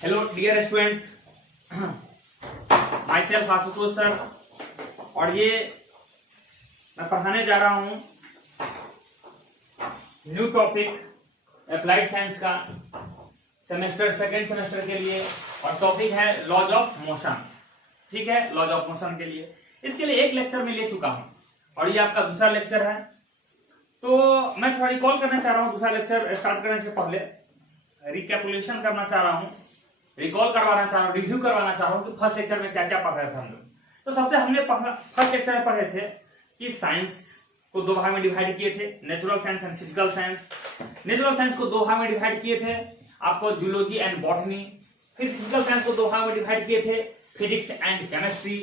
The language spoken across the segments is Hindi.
Hello dear students, my self Ashutosh sir. और ये मैं पढ़ाने जा रहा हूं न्यू टॉपिक अप्लाइड साइंस का सेकेंड सेमेस्टर के लिए। और टॉपिक है लॉज ऑफ मोशन। ठीक है, लॉज ऑफ मोशन के लिए इसके लिए एक लेक्चर में ले चुका हूं और ये आपका दूसरा लेक्चर है। तो मैं थोड़ा रिकॉल करना चाह रहा हूं, दूसरा लेक्चर स्टार्ट करने से पहले रिकैपुलेशन करना चाह रहा हूं, रिकॉल करवाना चाह रहा हूं, रिव्यू करवाना चाह रहा हूं कि फर्स्ट लेक्चर में क्या क्या पढ़ रहे थे हम लोग। तो सबसे हमने फर्स्ट लेक्चर में पढ़े थे कि साइंस को दो भाग में डिवाइड किए थे, natural science and physical science. Natural science को दो भाग में डिवाइड किए थे आपको जूलॉजी एंड बॉटनी। फिर फिजिकल साइंस को दो भाग में डिवाइड किए थे, फिजिक्स एंड केमिस्ट्री।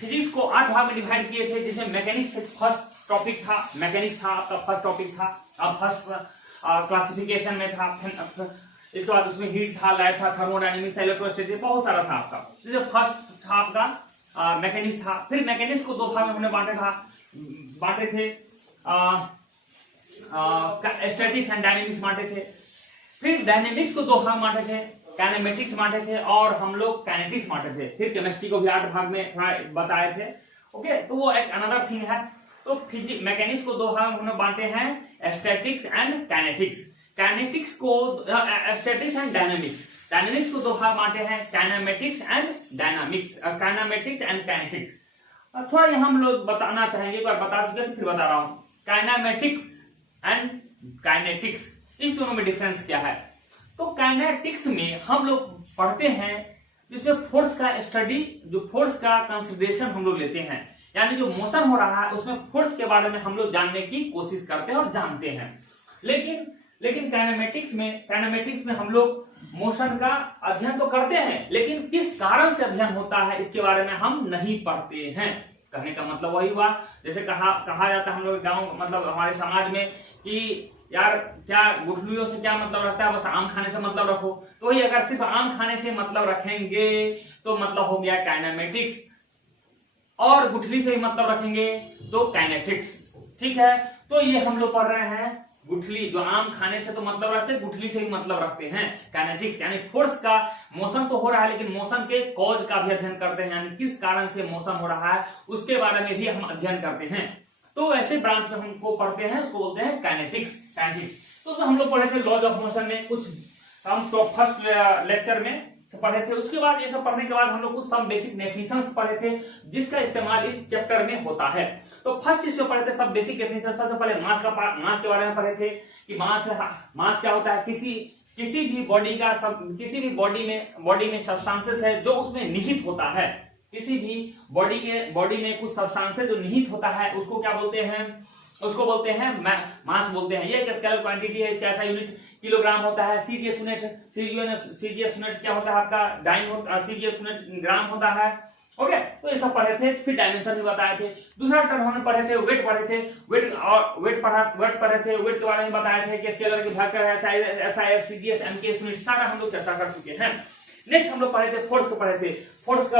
फिजिक्स को 8 भाग में डिवाइड किए थे, जिसमें मैकेनिक्स फर्स्ट टॉपिक था, मैकेनिक्स था आपका फर्स्ट टॉपिक था, अब फर्स्ट क्लासिफिकेशन में था। इसके बाद उसमें हीट था, लाइट था, थर्मोडायनेमिक्स था, इलेक्ट्रोस्टैटिक्स, बहुत सारा था आपका। तो फर्स्ट था आपका मैकेनिक्स था। फिर मैकेनिक्स को दो भाग में हमने बांटे थे, स्टैटिक्स एंड डायनेमिक्स बांटे थे। फिर डायनेमिक्स को दो भाग बांटे थे, काइनेमेटिक्स बांटे थे और हम लोग काइनेटिक्स बांटे थे। फिर केमिस्ट्री को भी 8 भाग में बताए थे। ओके, तो वो एक अनदर थिंग है। तो फिजिक्स मैकेनिक्स को दो भाग में हमने बांटे हैं, स्टैटिक्स एंड काइनेटिक्स। काइनेटिक्स को स्टैटिक्स एंड डायनामिक्स। डायनामिक्स को दो भाग बांटे हैं, kinematics and dynamics, kinematics and kinetics. थोड़ा यहाँ हम लोग बताना चाहेंगे, एक बार बता चुके फिर बता रहा हूं। काइनेमेटिक्स एंड काइनेटिक्स, इस दोनों में डिफरेंस क्या है? तो काइनेटिक्स में हम लोग पढ़ते हैं जिसमें फोर्स का स्टडी, जो फोर्स का कंसिडरेशन हम लोग लेते हैं, यानी जो मोशन हो रहा है उसमें फोर्स के बारे में हम लोग जानने की कोशिश करते हैं और जानते हैं। लेकिन काइनेमेटिक्स में हम लोग मोशन का अध्ययन तो करते हैं, लेकिन किस कारण से अध्ययन होता है इसके बारे में हम नहीं पढ़ते हैं। कहने का मतलब वही हुआ, जैसे कहा जाता है हम लोग गांव, मतलब हमारे समाज में, कि यार क्या गुठलियों से क्या मतलब रखता है, बस आम खाने से मतलब रखो। तो वही अगर सिर्फ आम खाने से मतलब रखेंगे तो मतलब हो गया काइनेमेटिक्स, और गुठली से ही मतलब रखेंगे तो काइनेटिक्स। ठीक है, तो ये हम लोग पढ़ रहे हैं गुठली, जो आम खाने से तो मतलब रखते हैं, गुठली से ही मतलब रखते हैं काइनेटिक्स, यानी फोर्स का मोशन तो हो रहा है लेकिन मोशन के कॉज का भी अध्ययन करते हैं, यानी किस कारण से मोशन हो रहा है उसके बारे में भी हम अध्ययन करते हैं। तो ऐसे ब्रांच में हमको पढ़ते हैं, उसको बोलते हैं काइनेटिक्स। तो उसमें हम लोग पढ़े थे लॉज ऑफ मोशन में, कुछ हम तो फर्स्ट लेक्चर में पढ़े थे। उसके बाद ये सब पढ़ने के बाद हम लोग कुछ सब बेसिक डेफिनेशंस पढ़े थे, जिसका इस्तेमाल इस चैप्टर में होता है। तो फर्स्ट इसमें पढ़े थे सब बेसिक डेफिनेशन। सबसे पहले मास के बारे में पढ़े थे कि मास क्या होता है। किसी भी बॉडी में सब्सटेंसेस है जो उसमें निहित होता है। किसी भी बॉडी में कुछ सब्सटेंसेस जो निहित होता है उसको क्या बोलते हैं? उसको बोलते हैं मास बोलते हैं। ये एक स्केलर क्वांटिटी है, इसका ऐसा यूनिट किलोग्राम होता है। सीजीएस यूनिट क्या होता है आपका? सीजीएस यूनिट ग्राम होता है। ओके, तो ये सब पढ़े थे। फिर डायमेंशन भी बताए थे। दूसरा टर्म हमने पढ़े थे वेट पढ़े थे। वेट पढ़े थे। वेट के बारे में बताए थे कि स्केलर की भाग SI सीजीएस एमके यूनिट सारा हम लोग चर्चा कर चुके हैं। नेक्स्ट हम लोग पढ़े थे फोर्स को पढ़े थे। फोर्स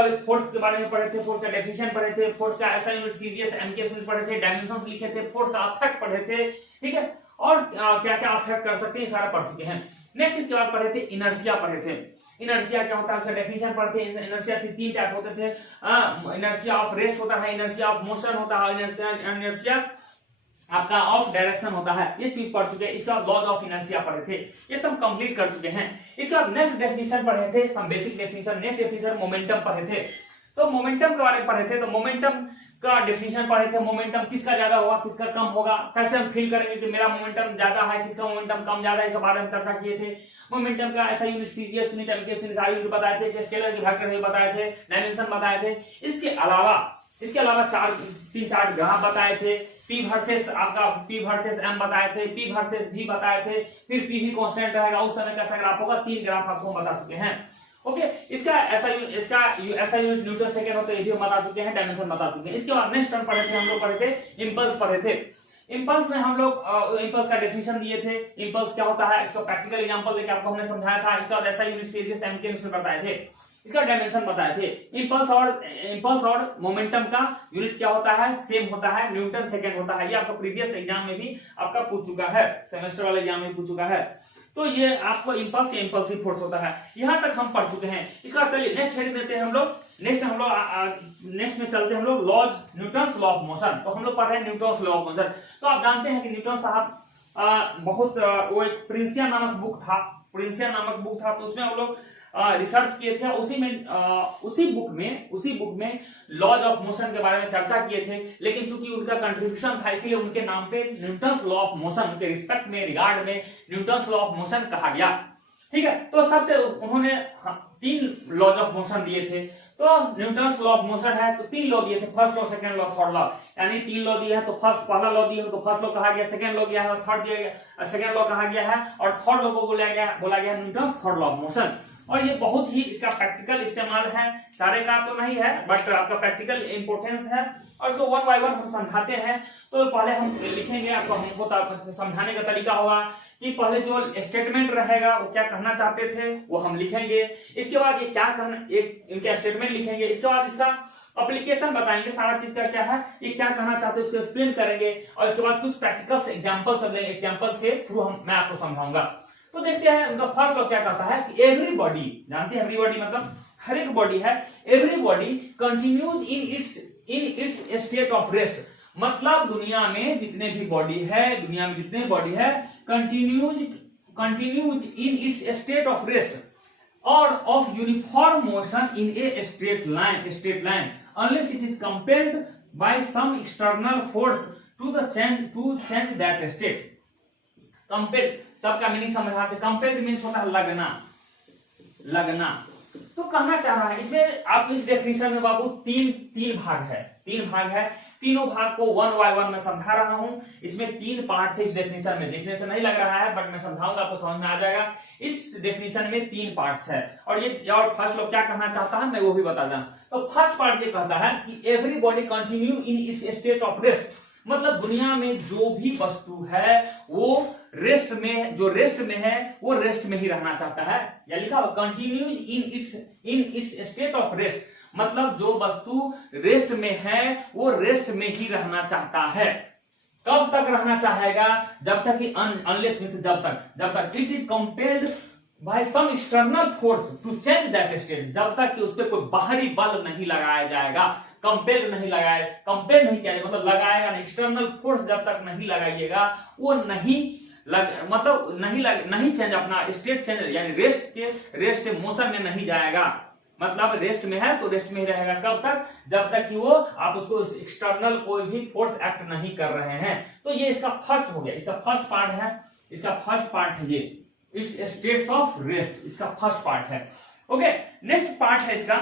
के बारे में पढ़े थे, फोर्स का डेफिनेशन पढ़े थे, फोर्स का SI unit CGS MK unit पढ़े थे, डायमेंशंस लिखे थे, फोर्स का अफेक्ट पढ़े थे। ठीक है, और क्या क्या अफेक्ट कर सकते हैं सारा पढ़ चुके हैं। नेक्स्ट इसके बाद पढ़े थे इनर्शिया पढ़े थे। इनर्शिया क्या होता है उसका डेफिनेशन पढ़े थे। इनर्शिया के 3 टाइप होते थे। इनर्शिया ऑफ रेस्ट होता है, इनर्शिया ऑफ मोशन होता है, इनर्शिया आपका ऑफ डायरेक्शन होता है। ये चीज पढ़ चुके हैं। इसके बाद लॉज ऑफ इनर्शिया पढ़े थे, ये सब कंप्लीट कर चुके हैं। इसके बाद नेक्स्ट डेफिनेशन पढ़े थे, some basic definition. Next definition momentum पढ़े थे। तो मोमेंटम के बारे में पढ़े थे। तो मोमेंटम का डेफिनेशन पढ़े थे। मोमेंटम किसका ज्यादा होगा, किसका कम होगा, कैसे हम फील करेंगे कि मेरा मोमेंटम ज्यादा है, किसका मोमेंटम कम ज्यादा है, इस बारे में चर्चा किए थे। मोमेंटम का ऐसा unit CGS unit MK unit सारे यूनिट बताए थे, स्केलर की वेक्टर बताए थे, डायमेंशन बताए थे। इसके अलावा 3-4 ग्राफ बताए थे। P वर्सेस M बताए थे, P वर्सेस V बताए थे। फिर P भी कांस्टेंट रहेगा, उस समय कैसा ग्राफ होगा, 3 ग्राफ आपको बता चुके हैं। ओके, इसका ऐसा यूनिट न्यूटन सेकंड होता है, ये भी हम बता चुके हैं, डायमेंशन बता चुके हैं। इसके बाद नेक्स्ट टर्म पढ़े थे हम लोग, पढ़े थे इंपल्स पढ़े थे। इंपल्स में हम लोग इंपल्स का डेफिनेशन दिए थे। इंपल्स क्या होता है इसका प्रैक्टिकल एग्जांपल लेके आपको हमने समझाया था। इसका ऐसा यूनिट सीरीज एमके यूनिट बताए थे, इसका डायमेंशन बताए थे। इंपल्स और मोमेंटम का यूनिट क्या होता है, सेम होता है, न्यूटन सेकंड होता है। ये आपका प्रीवियस एग्जाम में भी आपका पूछ चुका है, सेमेस्टर वाले एग्जाम में पूछ चुका है। तो ये आपको इंपल्स या इंपल्सिव फोर्स होता है। यहां तक हम पढ़ चुके हैं। इसका चलिए नेक्स्ट हेडिंग देते हैं हम लोग। नेक्स्ट में चलते हैं हम लोग laws, Newton's law of motion. तो हम लोग पढ़ रहे हैं न्यूटन्स लॉ ऑफ मोशन। तो आप जानते हैं कि न्यूटन साहब बहुत वो एक प्रिंसिया नामक बुक था, तो उसमें हम लोग रिसर्च किए थे। उसी बुक में लॉज ऑफ मोशन के बारे में चर्चा किए थे, लेकिन चूंकि उनका कंट्रीब्यूशन था इसलिए उनके नाम पे न्यूटन्स लॉ ऑफ मोशन, उनके रिस्पेक्ट में, रिगार्ड में न्यूटन्स लॉ ऑफ मोशन कहा गया। ठीक है, तो सबसे उन्होंने 3 लॉज ऑफ मोशन दिए थे। तो न्यूटन्स लॉ ऑफ मोशन है तो 3 लॉ दिए थे, first law, second law, third law, यानी 3 लॉ दिए हैं। तो पहला लॉ दिया है तो फर्स्ट लॉ कहा गया, सेकंड लॉ दिया है और थर्ड दिया गया, सेकंड लॉ कहा गया है, और थर्ड लॉ को बोला गया Newton's third law of motion. और ये बहुत ही इसका प्रैक्टिकल इस्तेमाल है, सारे का तो नहीं है बट आपका प्रैक्टिकल इंपोर्टेंस है, और इसको 1 बाय 1 हम समझाते हैं। तो पहले हम लिखेंगे, आपको हमको समझाने का तरीका होगा कि पहले जो स्टेटमेंट रहेगा वो क्या कहना चाहते थे वो हम लिखेंगे। इसके बाद ये क्या कहना, एक इनका स्टेटमेंट लिखेंगे। इसके बाद इसका एप्लीकेशन बताएंगे, सारा चीज का क्या है, ये क्या कहना चाहते हैं उसको एक्सप्लेन करेंगे, और इसके बाद कुछ प्रैक्टिकल एग्जांपल के थ्रू मैं आपको समझाऊंगा। तो देखते हैं उनका फर्स्ट लॉ क्या कहता है कि एवरीबॉडी, जानते हैं एवरीबॉडी मतलब हर एक बॉडी है, everybody continues in its state of rest. मतलब दुनिया में जितने बॉडी है continues in its state of rest और of uniform motion in a straight line unless it is compelled by some external force to change that state. Compelled सबका मीनिंग समझाते। कंपेल्ड मीन्स होता है लगना। तो कहना चाह रहा है इसमें, आप इस डेफिनेशन में बाबू तीन भाग है। तीनों भाग को 1 बाय 1 में समझा रहा हूं। इसमें 3 पार्ट से इस डेफिनेशन में, देखने से नहीं लग रहा है बट मैं समझाऊंगा आपको समझ में आ जाएगा। इस डेफिनेशन में 3 पार्ट्स है, और ये और फर्स्ट लोग क्या कहना चाहता है मैं वो भी बता दूं। तो फर्स्ट पार्ट ये कहता है कि everybody continue in its state of rest. मतलब दुनिया में जो भी वस्तु है वो रेस्ट में, जो रेस्ट में है वो रेस्ट में ही रहना चाहता है। या लिखा हुआ continues in its state of rest, मतलब जो वस्तु रेस्ट में है वो रेस्ट में ही रहना चाहता है। कब तक रहना चाहेगा? जब तक कि अनलेस, जब तक it is compelled by some external force to change that state, जब तक कि उस पर कोई बाहरी बल नहीं लगाया जाएगा। कंपेल नहीं किया जाएगा, मतलब लगाएगा नहीं, एक्सटर्नल फोर्स जब तक नहीं लगाइएगा वो नहीं चेंज, अपना स्टेट चेंज, यानी रेस्ट से मोशन में नहीं जाएगा। मतलब रेस्ट में है तो रेस्ट में ही रहेगा। कब तक? जब तक कि वो आप उसको एक्सटर्नल कोई भी फोर्स एक्ट नहीं कर रहे हैं। तो ये इसका फर्स्ट हो गया, इसका फर्स्ट पार्ट है ये इट्स स्टेट्स ऑफ रेस्ट, इसका फर्स्ट पार्ट है। ओके, नेक्स्ट पार्ट है इसका,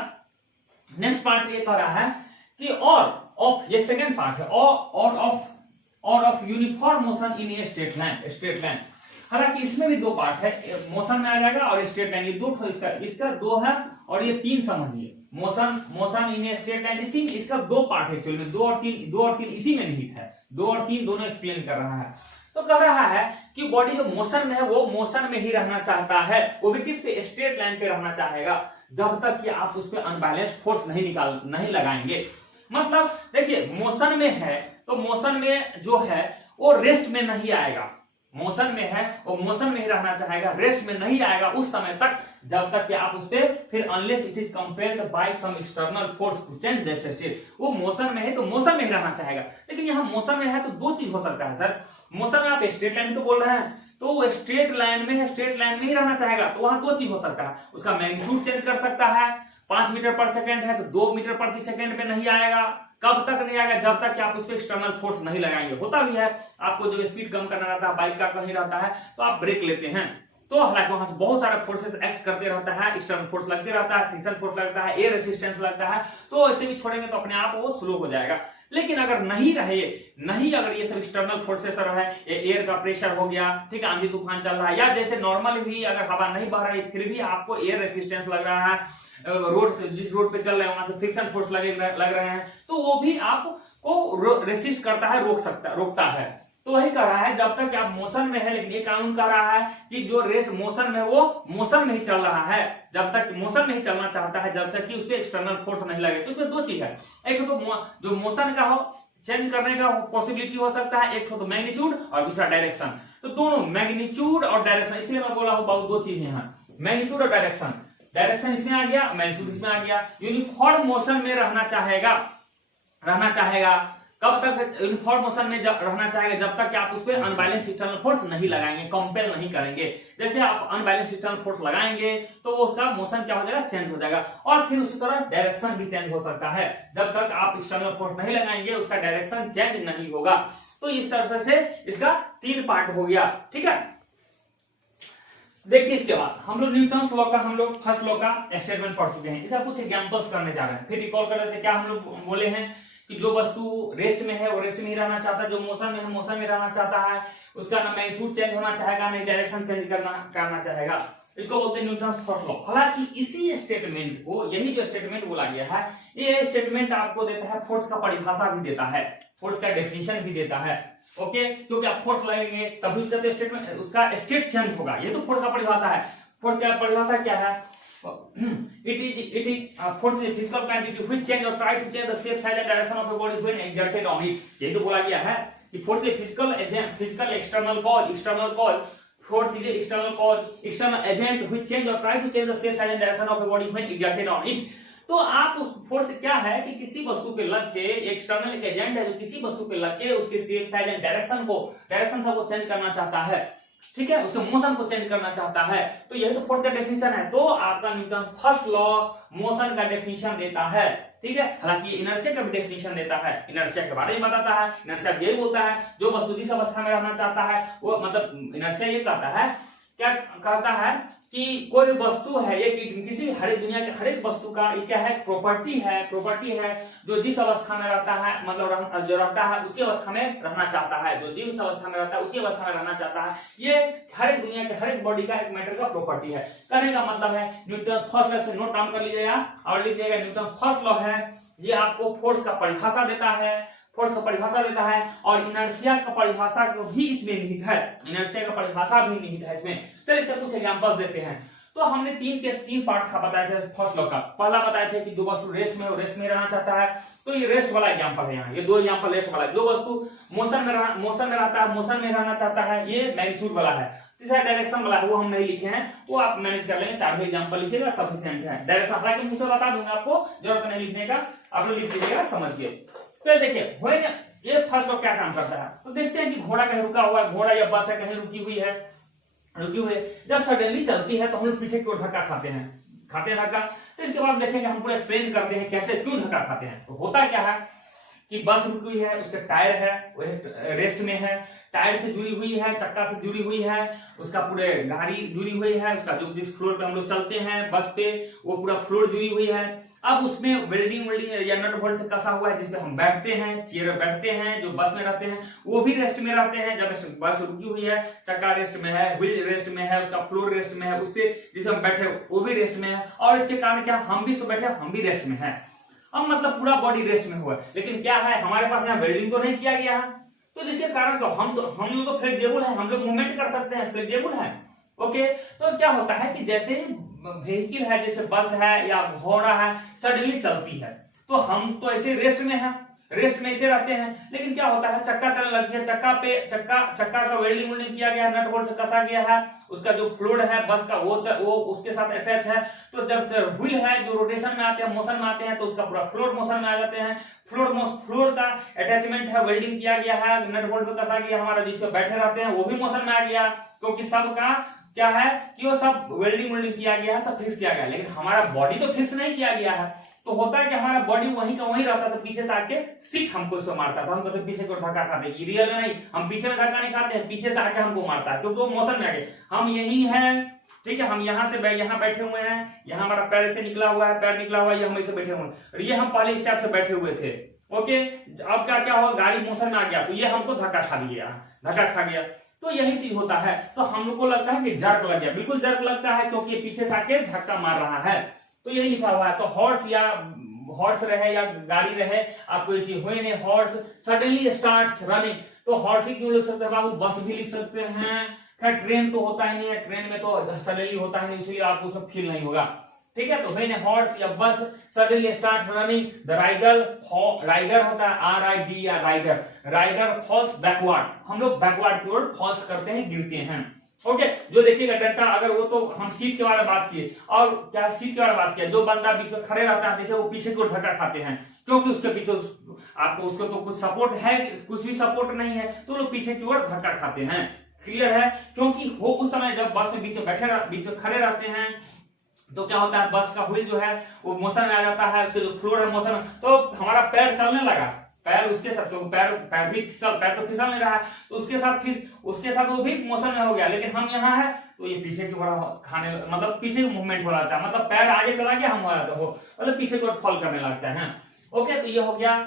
नेक्स्ट पार्ट ये कह रहा है कि और ऑफ, ये सेकंड पार्ट है, और of uniform motion in a straight line. हालांकि इसमें भी 2 पार्ट है, मोशन में आ जाएगा और स्ट्रेट लाइन, ये 2 इसका 2 है और ये 3 समझिए। Motion in a straight line, इसी इसका 2 पार्ट है एक्चुअली में, 2 और 3 इसी में निहित है। 2 और 3 दोनों एक्सप्लेन कर रहा है। तो कह रहा है कि बॉडी जो मोशन में है वो मोशन में ही रहना चाहता है, वो भी किस पे? स्ट्रेट लाइन पे रहना चाहेगा, जब तक कि आप उस पर अनबैलेंस फोर्स नहीं लगाएंगे। मतलब देखिए मोशन में है तो मोशन में जो है वो रेस्ट में नहीं आएगा, मोशन में है वो मोशन में ही रहना चाहेगा, रेस्ट में नहीं आएगा उस समय तक जब तक कि आप उस पर फिर unless it is compelled by some external force to change that state. वो मोशन में है तो मोशन में ही रहना चाहेगा। लेकिन यहाँ मोशन में है तो 2 चीज हो सकता है सर। मोशन में आप स्ट्रेट लाइन तो बोल रहे हैं, तो वो स्ट्रेट लाइन में है, स्ट्रेट लाइन में ही रहना चाहेगा। तो वहां 2 चीज हो सकता है, उसका मैग्नीट्यूड चेंज कर सकता है। 5 मीटर पर सेकंड है तो 2 मीटर प्रति सेकंड पे नहीं आएगा। कब तक नहीं आएगा? जब तक कि आप उस पर एक्सटर्नल फोर्स नहीं लगाएंगे। होता भी है, आपको जो स्पीड कम करना रहता है, बाइक का कहीं रहता है तो आप ब्रेक लेते हैं, तो हालांकि वहां से बहुत सारे फोर्सेस एक्ट करते रहता है, एक्सटर्नल फोर्स लगते रहता है, फ्रिक्शन फोर्स लगता है, एयर रेसिस्टेंस लगता है, तो ऐसे भी छोड़ेंगे तो अपने आप वो स्लो हो जाएगा। लेकिन अगर अगर ये सब एक्सटर्नल फोर्सेस रहे, एयर का प्रेशर हो गया, ठीक है, आंधी तूफान चल रहा है, या जैसे नॉर्मल भी अगर हवा नहीं बह रही फिर भी आपको एयर रेसिस्टेंस लग रहा है, जिस रोड पे चल रहे हैं वहां से फ्रिक्शन फोर्स लग रहे हैं, तो वो भी आपको रेसिस्ट करता है, रोकता है। तो वही कह रहा है जब तक आप मोशन में है, लेकिन ये कानून कह रहा है कि जो रेस मोशन में वो मोशन में ही चल रहा है, जब तक मोशन में ही चलना चाहता है, जब तक कि उसपे एक्सटर्नल फोर्स नहीं लगे। तो इसमें 2 चीज है, एक तो जो मोशन का हो चेंज करने का पॉसिबिलिटी हो सकता है, एक तो मैग्नीट्यूड और दूसरा डायरेक्शन। तो दोनों मैग्नीट्यूड और डायरेक्शन, इसलिए मैं बोला हूं बहुत दो चीजें हैं, मैग्नीट्यूड और डायरेक्शन। डायरेक्शन इसमें आ गया, मैग्नीट्यूड इसमें आ गया। यूनिफॉर्म मोशन में रहना चाहेगा कब तक यूनिफॉर्म मोशन में जब रहना चाहेगा, जब तक कि आप उस पर अनबैलेंस एक्सटर्नल फोर्स नहीं लगाएंगे, कंपेल नहीं करेंगे। जैसे आप अनबैलेंस एक्सटर्नल फोर्स लगाएंगे तो वो उसका मोशन क्या हो जाएगा, चेंज हो जाएगा। और फिर उसी तरह डायरेक्शन भी चेंज हो सकता है, जब तक आप एक्सटर्नल फोर्स नहीं लगाएंगे उसका डायरेक्शन चेंज नहीं होगा। तो इस तरह से इसका 3 पार्ट हो गया, ठीक है। देखिए इसके बाद हम लोग न्यूटन्स लॉ का फर्स्ट लॉ का स्टेटमेंट पढ़ चुके हैं। इसका कुछ एग्जांपल्स करने जा रहे हैं। फिर रिकॉल कर लेते हैं, क्या हम लोग बोले हैं कि जो वस्तु रेस्ट में है वो रेस्ट में ही रहना चाहता है, जो मोशन में है मोशन में रहना चाहता है, उसका ना मैग्नीट्यूड चेंज होना चाहेगा, ना डायरेक्शन चेंज करना चाहेगा। इसको बोलते हैं न्यूटन्स फर्स्ट लॉ। हालांकि इसी स्टेटमेंट को, यही जो स्टेटमेंट बोला गया है, ये स्टेटमेंट आपको देता है फोर्स का परिभाषा भी देता है, फोर्स का डेफिनेशन भी देता है। ओके, क्योंकि आप फोर्स लगेंगे तभी उसका स्टेटमेंट, उसका स्टेट चेंज होगा। ये तो फोर्स का परिभाषा है। फोर्स का परिभाषा क्या है? It is force is a physical quantity which change or try to change the shape, size and direction of a body when exerted on it। यही तो बोला गया है कि force is physical external cause, force is a external agent which change or try to change the shape, size and direction of a body when exerted on it। तो आप उस फोर्स क्या है कि किसी वस्तु पे लग के, एक्सटर्नल एक एजेंट है जो किसी वस्तु पे लग के उसके शेप, साइज एंड डायरेक्शन को चेंज करना चाहता है, ठीक है, उसके मोशन को चेंज करना चाहता है। तो यही तो फोर्स का डेफिनेशन है। तो आपका न्यूटन्स फर्स्ट लॉ मोशन का डेफिनेशन देता है, ठीक है। हालांकि ये इनर्शिया का भी डेफिनेशन देता है, इनर्शिया के बारे में बताता है। इनर्शिया यही बोलता है जो वस्तु जिस अवस्था में रहना चाहता है वो, मतलब इनर्शिया ये कहता है, क्या कहता है कि कोई वस्तु है, ये किसी हर दुनिया के हर एक वस्तु का ये क्या है, प्रॉपर्टी है जो जिस अवस्था में रहता है, मतलब जो रहता है उसी अवस्था में रहना चाहता है, जो जिस अवस्था में रहता है उसी अवस्था में रहना चाहता है। ये हर एक दुनिया के हर एक बॉडी का, एक मैटर का प्रॉपर्टी है। कहने का मतलब है न्यूटन फर्स्ट लॉ से नोट डाउन कर लीजिएगा और लिखिएगा न्यूटन फर्स्ट लॉ है, ये आपको फोर्स का परिभाषा देता है, और इनर्शिया का परिभाषा भी इसमें निहित है, इनर्शिया का परिभाषा भी निहित है इसमें। चलिए इससे कुछ एग्जांपल्स देते हैं। तो हमने 3 पार्ट का बताया था फर्स्ट लॉ का। पहला बताया था कि जो वस्तु रेस्ट में रहना चाहता है, तो ये रेस्ट वाला एग्जांपल है। यहाँ ये 2 एग्जांपल रेस्ट वाला है। जो वस्तु मोशन में रहता है, मोशन में रहना चाहता है, ये मैग्नीट्यूड वाला है। तीसरा डायरेक्शन वाला है, वो हम नहीं लिखे हैं, वो आप मैनेज कर लेंगे। 4 एग्जांपल लिखिएगा, सफिशिएंट है। डायरेक्शन हालांकि मुझसे बता दूंगा, आपको जरूरत नहीं लिखने का, आप लोग लिख लीजिएगा, समझिए। तो देखिए ये फर्स्ट लॉ क्या काम करता है। तो देखते हैं कि घोड़ा कहीं रुका हुआ है, घोड़ा या बस है कहीं रुकी हुई है। जब सडनली चलती है तो हम लोग पीछे की ओर धक्का खाते हैं धक्का। तो इसके बाद देखेंगे, हमको एक्सप्लेन करते हैं कैसे, क्यों धक्का खाते हैं। तो होता क्या है कि बस रुकी हुई है, उसके टायर है रेस्ट में है, टायर से जुड़ी हुई है, चक्का से जुड़ी हुई है, उसका पूरे गाड़ी जुड़ी हुई है, उसका जो जिस फ्लोर पे हम लोग चलते हैं बस पे, वो पूरा फ्लोर जुड़ी हुई है। अब उसमें वेल्डिंग या नट बोल्ट से कसा हुआ है, जिसपे हम बैठते हैं, चेयर बैठते हैं, जो बस में रहते हैं वो भी रेस्ट में रहते हैं। जब बस रुकी हुई है, चक्का रेस्ट में है, व्हील रेस्ट में है, उसका फ्लोर रेस्ट में है, उससे जिसपे हम बैठे वो भी रेस्ट में है। और इसके कारण क्या, हम भी बैठे, हम भी रेस्ट में है। अब मतलब पूरा बॉडी रेस्ट में हुआ है। लेकिन क्या है, हमारे पास यहाँ वेल्डिंग तो नहीं किया गया है, तो जिसके कारण हम लोग तो फ्लेक्सिबल है, हम लोग मूवमेंट कर सकते हैं, फ्लेक्सिबल है। ओके, तो क्या होता है कि जैसे व्हीकल है, जैसे बस है या घोड़ा है, सडनली चलती है, तो हम तो ऐसे रेस्ट में ऐसे रहते हैं। लेकिन क्या होता है, चक्का चलने लग गया, चक्का का वेल्डिंग किया गया, नट बोल्ट से कसा गया है, उसका जो फ्लूइड है बस का वो उसके साथ अटैच है। तो जब व्हील है जो रोटेशन में आते हैं, मोशन में आते हैं, तो उसका पूरा फ्लोर मोशन में आ जाते हैं। फ्लोर का अटैचमेंट है, वेल्डिंग किया गया है, नट बोल्ट पे कसा गया हमारा, जिसपे बैठे रहते हैं वो भी मोशन में आ गया, क्योंकि सबका क्या है कि वो सब वेल्डिंग किया गया है, सब फिक्स किया गया। लेकिन हमारा बॉडी तो फिक्स नहीं किया गया है। तो होता है कि हमारा बॉडी वहीं का वहीं रहता था, पीछे से आके सीख हमको इसको मारता था, हम तो पीछे को धक्का खाते, रियल में नहीं, हम पीछे में धक्का नहीं खाते हैं, पीछे से आके हमको मारता है, क्योंकि वो मोशन में आगे हम यही है, ठीक है। हम यहाँ से यहाँ बैठे हुए हैं, यहाँ हमारा पैर से निकला हुआ है, पैर निकला हुआ है, ये हम ऐसे बैठे हुए हैं, और ये हम पहले स्टेप से बैठे हुए थे। ओके, अब क्या हुआ, गाड़ी मोशन में आ गया, तो ये हमको धक्का खा गया। तो यही चीज होता है। तो हम लोग को लगता है कि जर्क लग गया, बिल्कुल जर्क लगता है, क्योंकि ये पीछे से आके धक्का मार रहा है। तो यही लिखा हुआ है। तो हॉर्स रहे या गाड़ी रहे, आपको ये चीज हुई नहीं, हॉर्स सडनली स्टार्ट्स रनिंग, तो हॉर्स ही क्यों लिख सकते हैं बाबू, बस भी लिख सकते हैं। खैर ट्रेन तो होता ही नहीं है, ट्रेन में तो सडनली होता है नहीं, इसलिए आपको उसमें फील नहीं होगा। ठीक है। तो व्हेन ए हॉर्स या bus suddenly start running, the rider होता है RID राइडर फॉल्स बैकवर्ड, हम लोग बैकवर्ड की ओर फॉल्स करते हैं, गिरते हैं। ओके, जो देखिएगा डंडा, अगर वो तो हम सीट के बारे में बात किए, और क्या सीट के बारे में बात किया, जो बंदा बीच में खड़े रहता है देखिए वो पीछे की ओर धक्का खाते हैं, क्योंकि उसके पीछे आपको उसको तो कुछ सपोर्ट है, कुछ भी सपोर्ट नहीं है, तो लोग पीछे की ओर धक्का खाते हैं। क्लियर है? क्योंकि वो उस समय जब बस में बीच में खड़े रहते हैं तो क्या होता है, बस का व्हील जो है वो मोशन में आ जाता है, उसके जो फ्लोर है मोशन, तो हमारा पैर चलने लगा, पैर उसके साथ, तो पैर तो फिसल नहीं रहा है, तो उसके साथ वो भी मोशन में हो गया। लेकिन हम यहाँ है तो ये पीछे की ओर खाने, मतलब पीछे की मूवमेंट हो जाता है, मतलब पैर आगे चला गया, हम हो जाता हो, मतलब पीछे की ओर फॉल करने लगता है। ओके, तो ये हो गया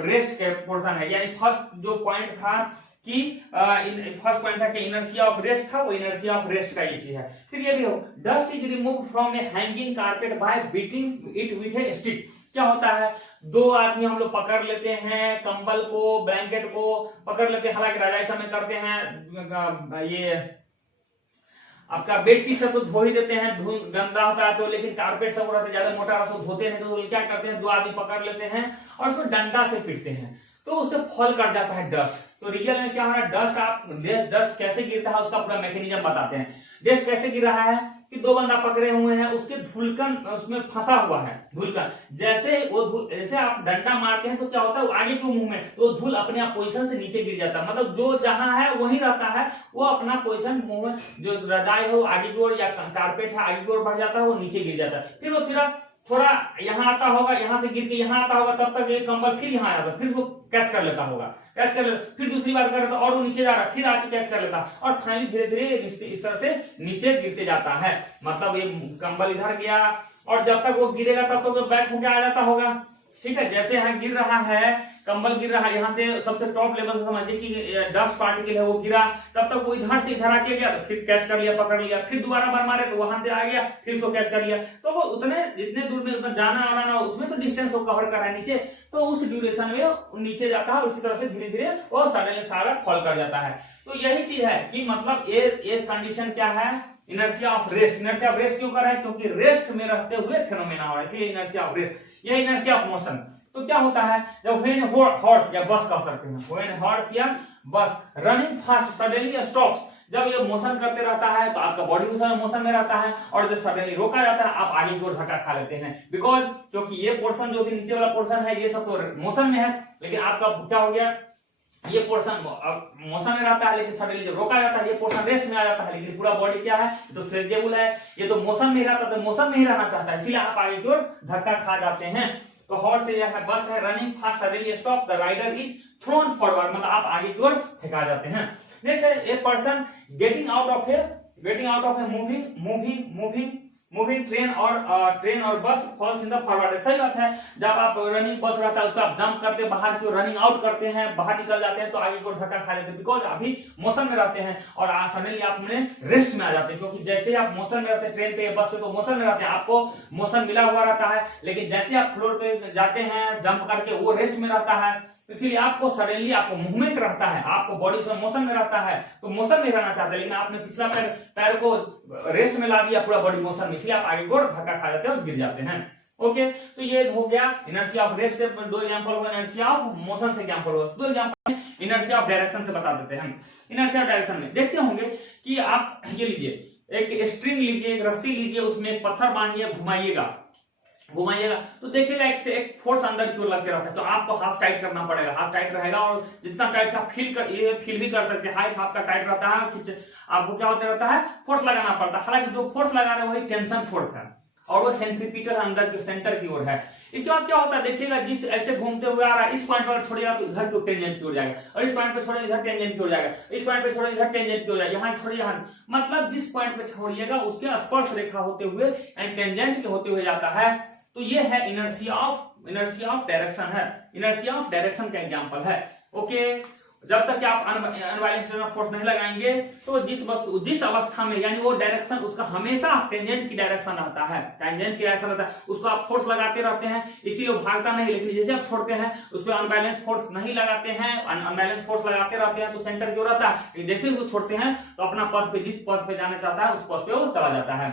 रेस्ट के पोर्शन है, यानी फर्स्ट जो पॉइंट था कि फर्स्ट पॉइंट था कि इनर्शिया ऑफ रेस्ट था, वो इनर्शिया ऑफ रेस्ट का ये चीज है। फिर ये भी हो, dust is remove from A hanging carpet bye beating it with A stick. क्या होता है, दो आदमी हम लोग पकड़ लेते हैं कंबल को, ब्लैंकेट को पकड़ लेते हैं, हालांकि रजाई समय करते हैं, ये आपका बेडशीट सब तो धो ही देते हैं, गंदा होता है तो, लेकिन कारपेट सब रहता है ज्यादा मोटा रहता है, धोते हैं, तो क्या करते हैं, दो आदमी पकड़ लेते हैं और उसको डंडा से पीटते हैं, तो उससे फॉल कर जाता है डस्ट। तो रियल में क्या हो रहा है, डस्ट कैसे गिरता है उसका पूरा मैकेनिज्म बताते हैं। डस्ट कैसे गिर रहा है कि दो बंदा पकड़े हुए हैं, उसके धुलकन उसमें फंसा हुआ है, धुलकन जैसे आप डंडा मारते हैं तो क्या होता है, वो आगे की मूवमेंट, तो धूल अपने आप पोजीशन से नीचे गिर जाता है, मतलब जो जहां है वहीं रहता है, वो अपना पोजीशन मूवमेंट, जो रजाई हो आगे की ओर या कारपेट है आगे की ओर बढ़ जाता है, वो नीचे गिर जाता है। फिर वो थोड़ा यहाँ आता होगा, यहाँ से गिर के यहाँ आता होगा, तब तक ये कंबल फिर यहाँ आता, फिर वो कैच कर लेता होगा, फिर दूसरी बार कर लेता और वो नीचे जा रहा, फिर आके कैच कर लेता, और फाइनली धीरे धीरे इस तरह से नीचे गिरते जाता है। मतलब ये कंबल इधर गया और जब तक वो गिरेगा तब तक वो बैक होकर आ जाता होगा। ठीक है, जैसे यहाँ गिर रहा है, कंबल गिर रहा है, यहाँ से सबसे टॉप लेवल से समझिए कि डस्ट पार्टिकल है वो गिरा, तब तक वो इधर से इधर आके गया, फिर कैच कर लिया, पकड़ लिया, फिर दोबारा बार मारे तो वहां से आ गया, फिर उसको कैच कर लिया, तो वो उतने जितने दूर में उतना जाना आना ना, उसमें तो डिस्टेंस वो कवर कर रहा है नीचे, तो उस ड्यूरेशन में नीचे जाता है, उसी तरह से धीरे धीरे वो सडनली सारा फॉल कर जाता है। तो यही चीज है कि मतलब ये कंडीशन क्या है, inertia of rest. Inertia of rest क्यों कर रहा है, क्योंकि रेस्ट में रहते हुए फिनोमेना हो रहा है, इसलिए इनर्शिया ऑफ रेस्ट। यह इनर्शिया ऑफ मोशन। तो क्या होता है, जब व्हेन हॉर्स या बस कह सकते हैं, व्हेन हॉर्स या बस रनिंग फास्ट सडनली स्टॉप्स, जब ये मोशन करते रहता है तो आपका बॉडी मोशन में रहता है, और जब सडनली रोका जाता है आप आगे की ओर धक्का खा लेते हैं, बिकॉज क्योंकि ये पोर्शन जो भी नीचे वाला पोर्शन है ये सब तो मोशन में है, लेकिन आपका क्या हो गया, ये पोर्शन मोशन में रहता है, लेकिन सडनली जब रोका जाता है ये पोर्शन रेस्ट में आ जाता है, लेकिन पूरा बॉडी क्या है, तो फ्लेक्सिबल है, ये तो मोशन में रहता है, तो मोशन में ही रहना चाहता है, इसलिए आप आगे की ओर धक्का खा जाते हैं। तो हॉर्स है, बस है, running fast suddenly stop, the rider is thrown forward, मतलब आप आगे की ओर फेंका जाते हैं। नेक्स्ट है a person getting out of a moving train और बस फॉल्स इन द फॉरवर्ड। सही बात है, जब आप रनिंग बस रहता है उसको आप जंप करते बाहर की ओर, रनिंग आउट करते हैं, बाहर निकल जाते हैं, तो आगे की ओर धक्का खा लेते हैं, बिकॉज अभी मोशन में रहते हैं और सडनली आप रेस्ट में आ जाते हैं, क्योंकि जैसे आप मोशन में रहते हैं ट्रेन पे बस पे तो मोशन में रहते हैं, आपको मोशन मिला हुआ रहता है, लेकिन जैसे आप फ्लोर पे जाते हैं जंप करके वो रेस्ट में रहता है, इसलिए आपको सडनली आपको मूवमेंट रहता है, आपको बॉडी से मोशन में रहता है, तो मोशन में रहना चाहते हैं, लेकिन आपने पिछला पैर को रेस्ट में ला दिया, पूरा बॉडी मोशन में, इसलिए आप आगे को धक्का खा जाते हैं और गिर जाते हैं। ओके, तो ये हो गया इनर्शिया ऑफ रेस्ट से दो एग्जांपल हुआ, इनर्शिया ऑफ मोशन से एग्जांपल हुआ, दो एग्जांपल इनर्शिया ऑफ डायरेक्शन से बता देते हैं। इनर्शिया ऑफ डायरेक्शन में देखते होंगे कि आप ये लीजिए, एक स्ट्रिंग लीजिए, एक रस्सी लीजिए, उसमें एक पत्थर बांधिए, घुमाइएगा, तो देखिएगा एक फोर्स अंदर की ओर लग के रहता है, तो आपको हाथ टाइट करना पड़ेगा, हाथ टाइट रहेगा, और जितना टाइट से आप फील भी कर सकते हैं, हाथ का टाइट रहता है, आपको क्या होता रहता है, फोर्स लगाना पड़ता है, हालांकि जो फोर्स लगा रहे हैं वही टेंशन फोर्स है, और वो सेंट्रीपिटल अंदर के सेंटर की ओर है। इसके बाद क्या होता है, देखिएगा जिस ऐसे घूमते हुए आ रहा है, इस पॉइंट पर छोड़िएगा तो इधर की टेंजेंट की ओर जाएगा, और इस पॉइंट पे छोड़िए इधर टेंजेंट की ओर जाएगा, इस पॉइंट पे छोड़िए इधर टेंजेंट की ओर जाएगा, यहाँ छोड़िए यहाँ, मतलब जिस पॉइंट पे छोड़िएगा उसके स्पर्श रेखा होते हुए एंड टेंजेंट के होते हुए जाता है। तो ये है इनर्शिया ऑफ डायरेक्शन है, इनर्शिया ऑफ डायरेक्शन का एग्जांपल है। ओके, जब तक आप अनबैलेंस्ड फोर्स नहीं लगाएंगे तो जिस अवस्था में, यानी वो डायरेक्शन उसका हमेशा टेंजेंट की डायरेक्शन रहता है, टेंजेंट की डायरेक्शन रहता है, उसको आप फोर्स लगाते रहते हैं, इसीलिए वो भागता नहीं, लेकिन जैसे आप छोड़ते हैं उस पर अनबैलेंस फोर्स नहीं लगाते हैं, अनबैलेंस फोर्स लगाते रहते हैं तो सेंटर जो रहता है, जैसे उसको छोड़ते हैं तो अपना पथ पे, जिस पथ पे जाना चाहता है उस पथ पे वो चला जाता है।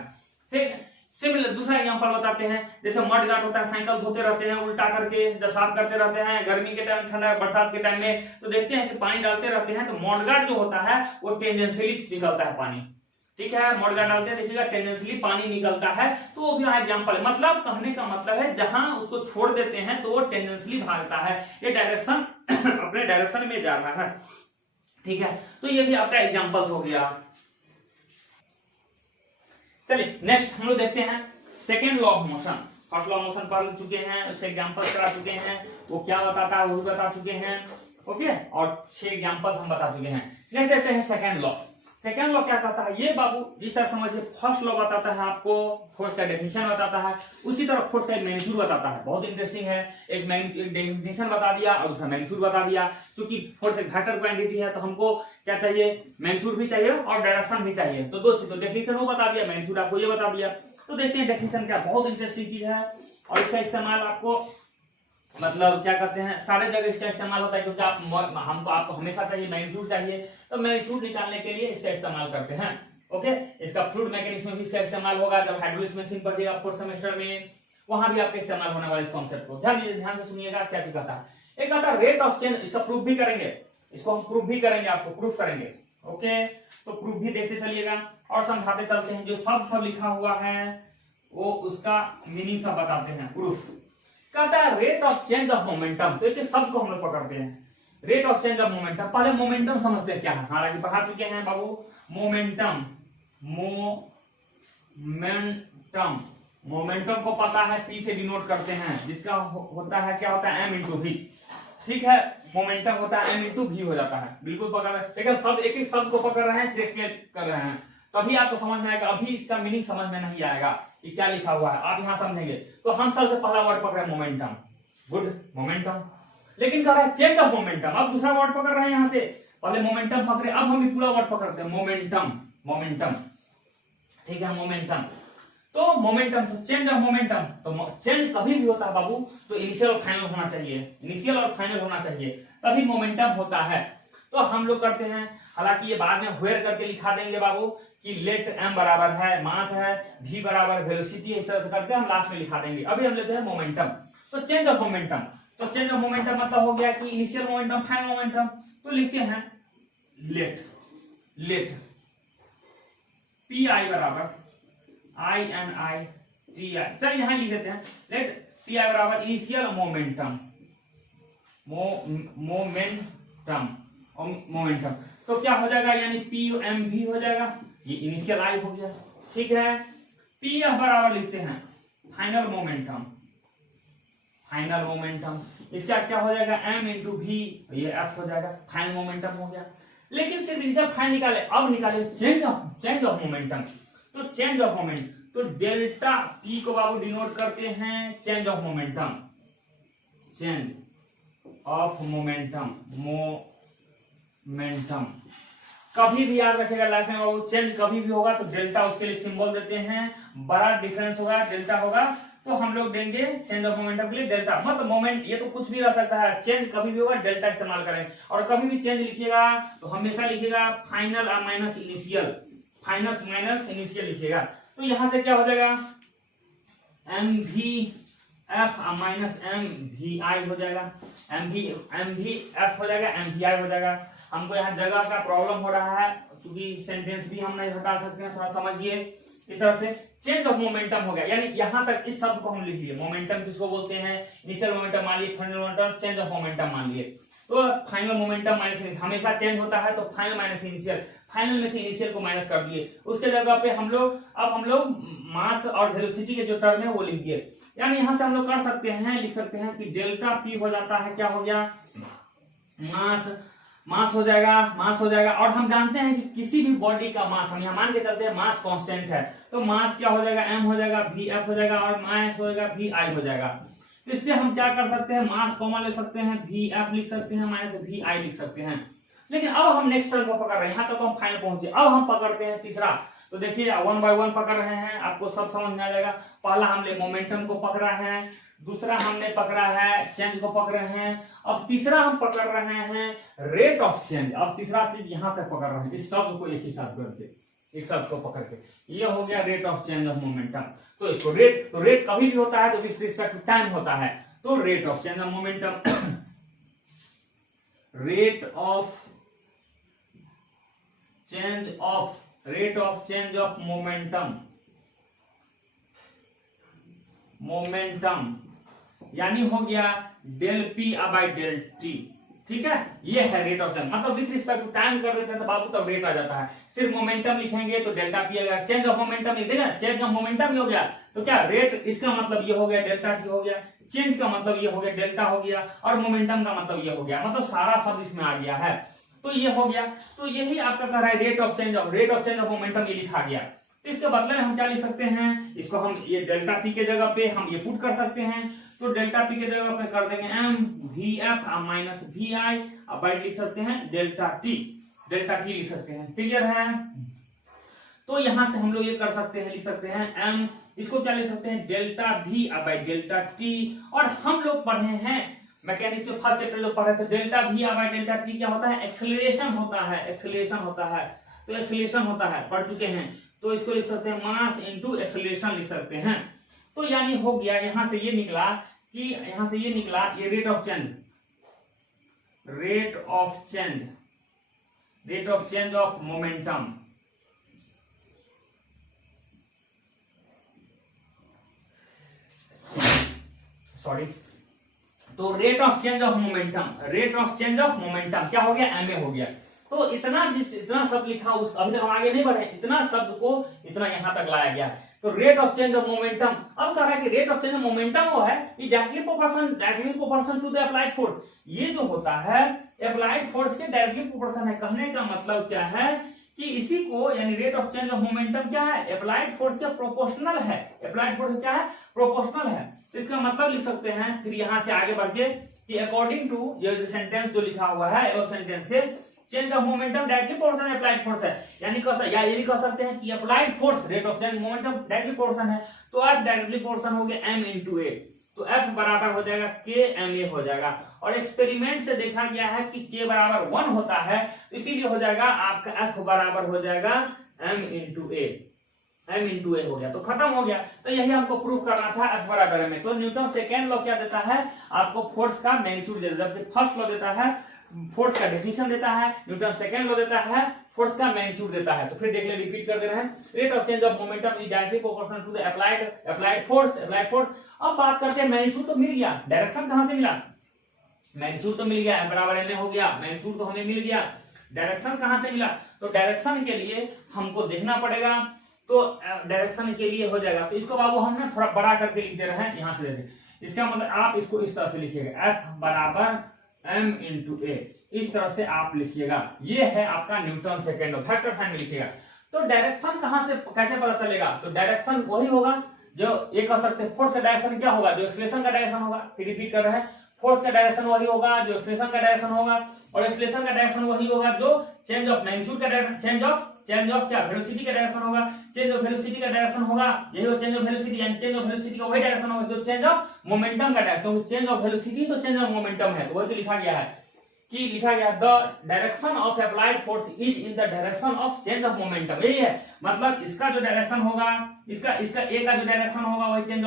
ठीक, सिमिलर दूसरा एग्जांपल बताते हैं, जैसे मड गार्ड होता है, साइकिल धोते रहते हैं उल्टा करके, जब साफ करते रहते हैं, गर्मी के टाइम, ठंडा बरसात के टाइम में, तो देखते हैं कि पानी डालते रहते हैं, तो मड गार्ड जो होता है वो टेंजेंशियली निकलता है पानी, ठीक है, मड गार्ड डालते हैं, देखिएगा टेंजेंशियली पानी निकलता है, तो वो भी एग्जांपल है। मतलब कहने का मतलब है जहां उसको छोड़ देते हैं तो वो टेंजेंशियली भागता है, ये डायरेक्शन अपने डायरेक्शन में जा रहा है, ठीक है, तो ये भी आपका एग्जांपल्स हो गया। चलिए नेक्स्ट हम लोग देखते हैं second law of motion. First law of motion पढ़ चुके हैं, उसके एग्जांपल्स करा चुके हैं, वो क्या बताता है वो भी बता चुके हैं, ओके, और 6 एग्जांपल्स हम बता चुके हैं। नेक्स्ट देखते हैं सेकेंड लॉ। सेकेंड लॉ क्या कहता है, ये बाबू जिस तरह समझिए फर्स्ट लॉ बताता है आपको फोर्स का डेफिनेशन बताता है, उसी तरह फोर्स का मैग्नीट्यूड बताता है, बहुत इंटरेस्टिंग है। एक डेफिनेशन बता दिया और दूसरा मैग्नीट्यूड बता दिया, क्योंकि फोर्स एक वेक्टर क्वांटिटी है तो हमको क्या चाहिए, मैग्नीट्यूड भी चाहिए और डायरेक्शन भी चाहिए, तो दो चीज, तो डेफिनेशन वो बता दिया, मैग्नीट्यूड आपको ये बता दिया। तो देखते हैं डेफिनेशन क्या, बहुत इंटरेस्टिंग चीज है और इसका इस्तेमाल आपको मतलब क्या कहते हैं सारे जगह इसका इस्तेमाल होता है, क्योंकि हमको आपको हमेशा चाहिए मैग्नीट्यूड चाहिए, तो मैग्नीट्यूड निकालने के लिए इसका इस्तेमाल करते हैं, ओके। इसका फ्लूइड मैकेनिज्म में भी इसका इस्तेमाल होगा, जब हाइड्रोलिक्स मशीन पढ़िएगा फोर्थ सेमेस्टर में, वहां भी आपका इस्तेमाल होने वाले इस कॉन्सेप्ट को ध्यान से सुनिएगा क्या चीज कहता है। एक आता है रेट ऑफ चेंज, इसका प्रूफ भी करेंगे, इसको हम प्रूफ भी करेंगे, आपको प्रूफ करेंगे, ओके, तो प्रूफ भी देखते चलिएगा और समझाते चलते हैं। जो सब लिखा हुआ है वो उसका मीनिंग सब बताते हैं। प्रूफ कहता है rate of change of momentum, तो एक शब्द को हम लोग पकड़ते हैं, rate of change of momentum. पहले मोमेंटम समझते हैं क्या है, हालांकि पढ़ा चुके हैं बाबू, मोमेंटम, मोमेंटम को पता है पी से डिनोट करते हैं, जिसका होता है क्या होता है, एम इंटू वी, ठीक है, मोमेंटम होता है एम इंटू वी हो जाता है, बिल्कुल पकड़ रहे हैं, लेकिन शब्द एक एक शब्द को पकड़ रहे हैं, एक्सप्लेन कर रहे हैं, तभी आपको समझ में आएगा, अभी इसका मीनिंग समझ में नहीं आएगा कि क्या लिखा हुआ है, आप यहां समझेंगे। तो हम सबसे पहला वर्ड पकड़े मोमेंटम, गुड, मोमेंटम, लेकिन कह रहा है चेंज ऑफ मोमेंटम, अब दूसरा वर्ड पकड़ रहे हैं यहां से, पहले मोमेंटम पकड़े, अब हम पूरा वर्ड पकड़ते हैं, मोमेंटम, ठीक है, मोमेंटम, तो मोमेंटम, तो चेंज ऑफ मोमेंटम, तो चेंज कभी भी होता है बाबू तो इनिशियल और फाइनल होना चाहिए, इनिशियल और फाइनल होना चाहिए, तभी मोमेंटम होता है। तो हम लोग करते हैं, हालांकि ये बाद में व्हेयर करके लिखा देंगे बाबू कि लेट एम बराबर है मास है, वी बराबर वेलोसिटी है, इस तरह से करके हम लास्ट में लिखा देंगे। अभी हम लेते हैं मोमेंटम, तो चेंज ऑफ मोमेंटम, तो चेंज ऑफ मोमेंटम मतलब हो गया कि इनिशियल मोमेंटम फाइनल मोमेंटम, तो लिखते हैं लेट पी आई बराबर I N I T I, चलिए यहां लिख देते हैं, लेट पी आई बराबर इनिशियल मोमेंटम, मोमेंटम, तो क्या हो जाएगा, यानी पी एम भी हो जाएगा, ये इनिशियल आई हो गया, ठीक है। पी एफ बराबर लिखते हैं फाइनल मोमेंटम, इसका क्या हो जाएगा, एम इंटू भी, ये एफ हो जाएगा, फाइनल मोमेंटम हो गया। लेकिन सिर्फ इनिशियल फाइनल निकाले, अब निकाले चेंज ऑफ मोमेंटम, तो चेंज ऑफ मोमेंट, तो डेल्टा पी को बाबू डिनोट करते हैं चेंज ऑफ मोमेंटम, कभी भी याद रखेगा लाइफ में बाबू, चेंज कभी भी होगा तो डेल्टा उसके लिए सिंबल देते हैं, बड़ा डिफरेंस होगा डेल्टा होगा तो हम लोग देंगे चेंज ऑफ मोमेंटम के लिए डेल्टा, मतलब मोमेंट ये तो कुछ भी रह सकता है, चेंज कभी भी होगा डेल्टा इस्तेमाल करें। और कभी भी चेंज लिखिएगा तो हमेशा लिखिएगा फाइनल और माइनस इनिशियल लिखिएगा, तो यहां से क्या हो जाएगा, M V F minus M V I हो जाएगा, एम वी एफ हो जाएगा, एम वी आई हो जाएगा। हमको यहाँ जगह का प्रॉब्लम हो रहा है क्योंकि सेंटेंस भी हम नहीं हटा सकते हैं, थोड़ा समझिए। इस तरह से चेंज ऑफ मोमेंटम हो गया, यानी यहां तक इस शब्द को हम लिख लिए, मोमेंटम किसको बोलते हैं, इनिशियल मोमेंटम मान लिए, final momentum, change of momentum मान लिए। तो फाइनल मोमेंटम माइनस हमेशा चेंज होता है, तो फाइनल माइनस इनिशियल, फाइनल में से इनिशियल को माइनस कर दिए, उसके जगह पे हम लोग मास और वेलोसिटी के जो टर्म है वो लिख दिए। यानी यहां से हम लोग कर सकते हैं, लिख सकते हैं कि डेल्टा पी हो जाता है, क्या हो गया, मास हो जाएगा। और हम जानते हैं कि किसी भी बॉडी का मास, हम यहाँ मान के चलते हैं मास कांस्टेंट है, तो मास क्या हो जाएगा, एम हो जाएगा, वी एफ हो जाएगा और मास हो जाएगा वी आई हो जाएगा। तो इससे हम क्या कर सकते हैं, मास कॉमन ले सकते हैं, वी एफ लिख सकते हैं, माइनस वी आई लिख सकते हैं। लेकिन अब हम नेक्स्ट टर्म को पकड़ रहे हैं, यहाँ तक तो हम फाइनल पहुंचे, अब हम पकड़ते हैं तीसरा। तो देखिए 1 बाय 1 पकड़ रहे हैं, आपको सब समझ में आ जाएगा। पहला हमने मोमेंटम को पकड़ा है, दूसरा हमने पकड़ा है चेंज को पकड़े हैं, अब तीसरा हम पकड़ रहे हैं रेट ऑफ चेंज। अब तीसरा चीज यहां तक पकड़ रहे हैं, इस शब्द को एक ही साथ करके, एक शब्द को पकड़ के, ये हो गया rate of change of momentum. तो इसको रेट कभी भी होता है तो विथ रिस्पेक्ट टू टाइम होता है, तो rate of change of momentum, rate of change of momentum यानी हो गया del p by del t. ठीक है, ये है रेट ऑफ चेंज। मतलब विथ रिस्पेक्ट टू टाइम कर देते हैं तो बाबू तब रेट आ जाता है। सिर्फ मोमेंटम लिखेंगे तो डेल्टा पी आएगा, चेंज ऑफ मोमेंटम लिख देगा, चेंज ऑफ मोमेंटम हो गया तो क्या रेट, इसका मतलब ये हो गया डेल्टा टी हो गया, चेंज का मतलब ये हो गया डेल्टा हो गया, और मोमेंटम का मतलब ये हो गया, मतलब सारा शब्द इसमें आ गया है। तो ये हो गया, तो यही आपका कह रहा है rate of change of momentum, ये लिखा गया। तो इसके बदले में हम क्या लिख सकते हैं, इसको हम ये डेल्टा पी के जगह पे हम ये पुट कर सकते हैं। तो डेल्टा पी के जगह पे कर देंगे M V F minus V I, अब लिख सकते हैं डेल्टा टी लिख सकते हैं। क्लियर है? तो यहां से हम लोग ये कर सकते हैं, लिख सकते हैं एम, इसको क्या लिख सकते हैं delta we by delta T. और हम लोग पढ़े हैं मैकेनिक्स में फर्स्ट चैप्टर जो पढ़े थे, delta we by delta T क्या होता है, एक्सेलरेशन होता है, तो एक्सेलरेशन होता है, पढ़ चुके हैं। तो इसको लिख सकते हैं मास इनटू एक्सेलरेशन लिख सकते हैं। तो यानी हो गया, यहां से ये निकला ये rate of change of momentum, sorry, तो rate of change of momentum क्या हो गया, एमए हो गया। तो इतना शब्द लिखा, उस अभी तक हम आगे नहीं बढ़े, इतना शब्द को इतना यहां तक लाया गया। तो rate of change of momentum, अब कह रहा है कि rate of change of momentum वो है directly proportion to the applied force. ये जो होता है अप्लाइड फोर्स के डायरेक्टली प्रोपोर्शन है। कहने का मतलब क्या है कि इसी को यानी rate of change of momentum क्या है, अप्लाइड फोर्स के प्रोपोर्शनल है। अप्लाइड फोर्स क्या है, प्रोपोर्शनल है। तो इसका मतलब लिख सकते हैं फिर यहां से आगे बढ़ के कि अकॉर्डिंग टू ये सेंटेंस जो लिखा हुआ है, वो सेंटेंस से change of momentum directly proportional applied force है। यानी ये भी कह सकते हैं कि applied force rate of change momentum directly proportion है। तो F डायरेक्टली प्रोपोर्शन हो गया m इंटू ए, तो F बराबर हो जाएगा k m a हो जाएगा। और एक्सपेरिमेंट से देखा गया है कि k बराबर 1 होता है, तो इसीलिए हो जाएगा आपका F बराबर हो जाएगा m इंटू ए हो गया। तो खत्म हो गया। तो यही हमको प्रूव करना था F बराबर में। तो न्यूटन सेकेंड लॉ क्या देता है, आपको फोर्स का मैग्नीट्यूड देता है, जबकि फर्स्ट लॉ देता है फोर्स का डेफिनेशन देता है, न्यूटन सेकेंड लॉ देता है फोर्स का मैग्नीट्यूड देता है। तो फिर देख ले, रिपीट कर दे रहे हैं, rate of change of momentum is directly proportional to the applied force. अब बात करते हैं मैग्नीट्यूड तो मिल गया, डायरेक्शन कहां से मिला, मैग्नीट्यूड तो मिल गया, बराबर एम हो गया, मैग्नीट्यूड तो हमें मिल गया, डायरेक्शन कहां से मिला। तो डायरेक्शन के लिए हमको देखना पड़ेगा, तो डायरेक्शन के लिए हो जाएगा। तो इसको बाबू हम ना थोड़ा बड़ा करके लिख दे रहे हैं, यहां से देखें। इसका मतलब आप इसको इस तरह से लिखिएगा, F बराबर m इंटू ए, इस तरह से आप लिखिएगा। ये है आपका Newton second law, factor sign में लिखिएगा। तो डायरेक्शन कहां से कैसे पता चलेगा, तो डायरेक्शन वही होगा जो ये कह सकते हैं, फोर्स का डायरेक्शन क्या होगा, जो एक्सेलरेशन का डायरेक्शन होगा। फिर रिपीट कर रहे हैं, फोर्स का डायरेक्शन वही होगा जो एक्सेलरेशन का डायरेक्शन होगा, और एक्सेलरेशन का डायरेक्शन वही होगा जो चेंज ऑफ मैग्नीट्यूड का डायरेक्शन, चेंज ऑफ क्या, वेलोसिटी का डायरेक्शन होगा। चेंज ऑफ वेलोसिटी का डायरेक्शन होगा, यही हो चेंज ऑफ वेलोसिटी, यानी चेंज ऑफ वेलोसिटी का वही डायरेक्शन होगा जो चेंज ऑफ मोमेंटम का डायरेक्शन। क्योंकि चेंज ऑफ वेलोसिटी तो चेंज ऑफ मोमेंटम है, वही तो लिखा गया है कि the direction of applied force is in the direction of change of momentum. यही है मतलब, इसका जो डायरेक्शन होगा, इसका ए का जो डायरेक्शन होगा वही चेंज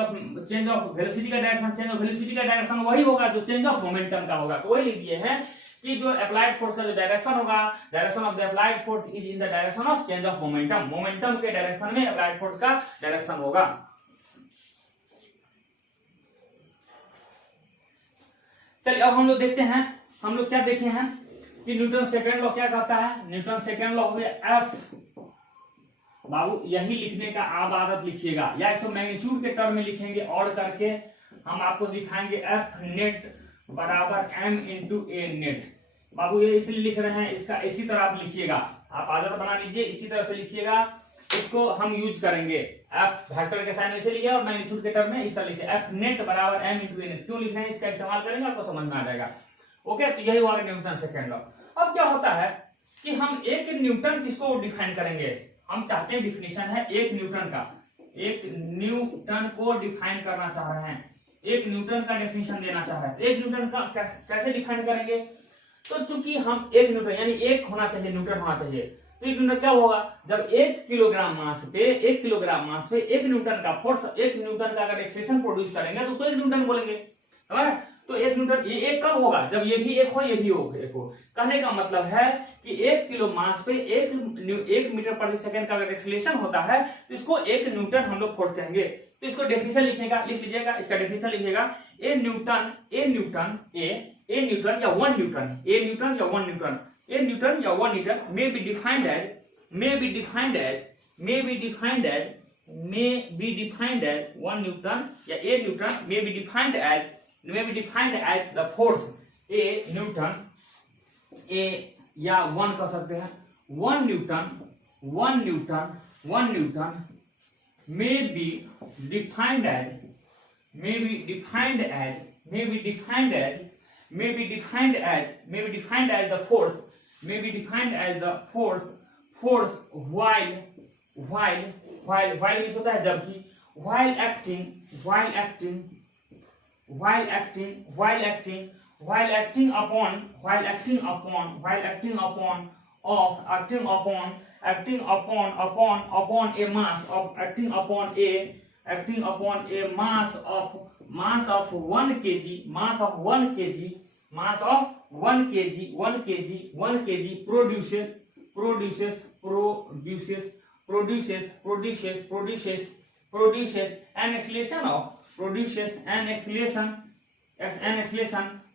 ऑफ वेलोसिटी का डायरेक्शन, चेंज ऑफ वेलोसिटी का डायरेक्शन वही होगा जो चेंज ऑफ मोमेंटम का होगा। तो वही लिख दिए हैं कि जो अप्लाइड फोर्स का जो डायरेक्शन होगा, direction of the applied force is in the direction of change of momentum. Momentum के डायरेक्शन में अप्लाइड फोर्स का डायरेक्शन होगा। चलिए अब हम लोग देखते हैं, हम लोग क्या देखे हैं कि न्यूटन सेकेंड लॉ क्या कहता है। न्यूटन सेकेंड लॉ हो गया F, बाबू यही लिखने का आप आदत लिखिएगा, या इसको मैग्नीट्यूड के टर्म में लिखेंगे और करके हम आपको दिखाएंगे F नेट बराबर m इंटू ए नेट। बाबू ये इसलिए लिख रहे हैं, इसका इसी तरह आप लिखिएगा, आप आदत बना लीजिए, इसी तरह से लिखिएगा। इसको हम यूज करेंगे F वेक्टर के साइन ऐसे लिखिए और मैग्नीट्यूड के टर्म में इस तरह लिखिए, F नेट बराबर m इंटू ए नेट। क्यों लिख रहे हैं, इसका इस्तेमाल करेंगे, आपको समझ में आ जाएगा। ओके, तो यही हुआ न्यूटन सेकेंड लॉ। अब क्या होता है कि हम एक न्यूटन किसको डिफाइन करेंगे, हम चाहते हैं डिफिनेशन है एक न्यूटन का, एक न्यूटन को डिफाइन करना चाह रहे हैं, एक न्यूटन का डेफिनेशन देना चाह रहे हैं। एक न्यूटन का कैसे डिफाइन करेंगे, तो चूंकि हम एक न्यूटन यानी एक होना चाहिए, न्यूटन होना चाहिए, तो 1 न्यूटन क्या होगा, जब 1 किलोग्राम मास पे 1 न्यूटन का फोर्स, 1 न्यूटन का अगर एक्सेलेरेशन प्रोड्यूस करेंगे तो उसको 1 न्यूटन बोलेंगे, समझ। तो 1 न्यूटन, ये 1 कब होगा, जब ये भी 1 हो ये भी 1 हो। कहने का मतलब है कि 1 किलो मास पे 1 मीटर प्रति सेकंड का अगर एक्सेलेरेशन होता है तो इसको 1 न्यूटन हम लोग फोर्स कहेंगे। तो इसको डेफिनेशन लिख लीजिएगा, इसका डेफिनेशन लिखिएगा, ए न्यूटन या 1 न्यूटन, ए न्यूटन या 1 Newton may be defined as 1 Newton या a Newton may be defined as the force a Newton, a या 1 कह सकते हैं, 1 Newton may be defined as the force while means होता है जबकि, while acting upon a mass of 1 kg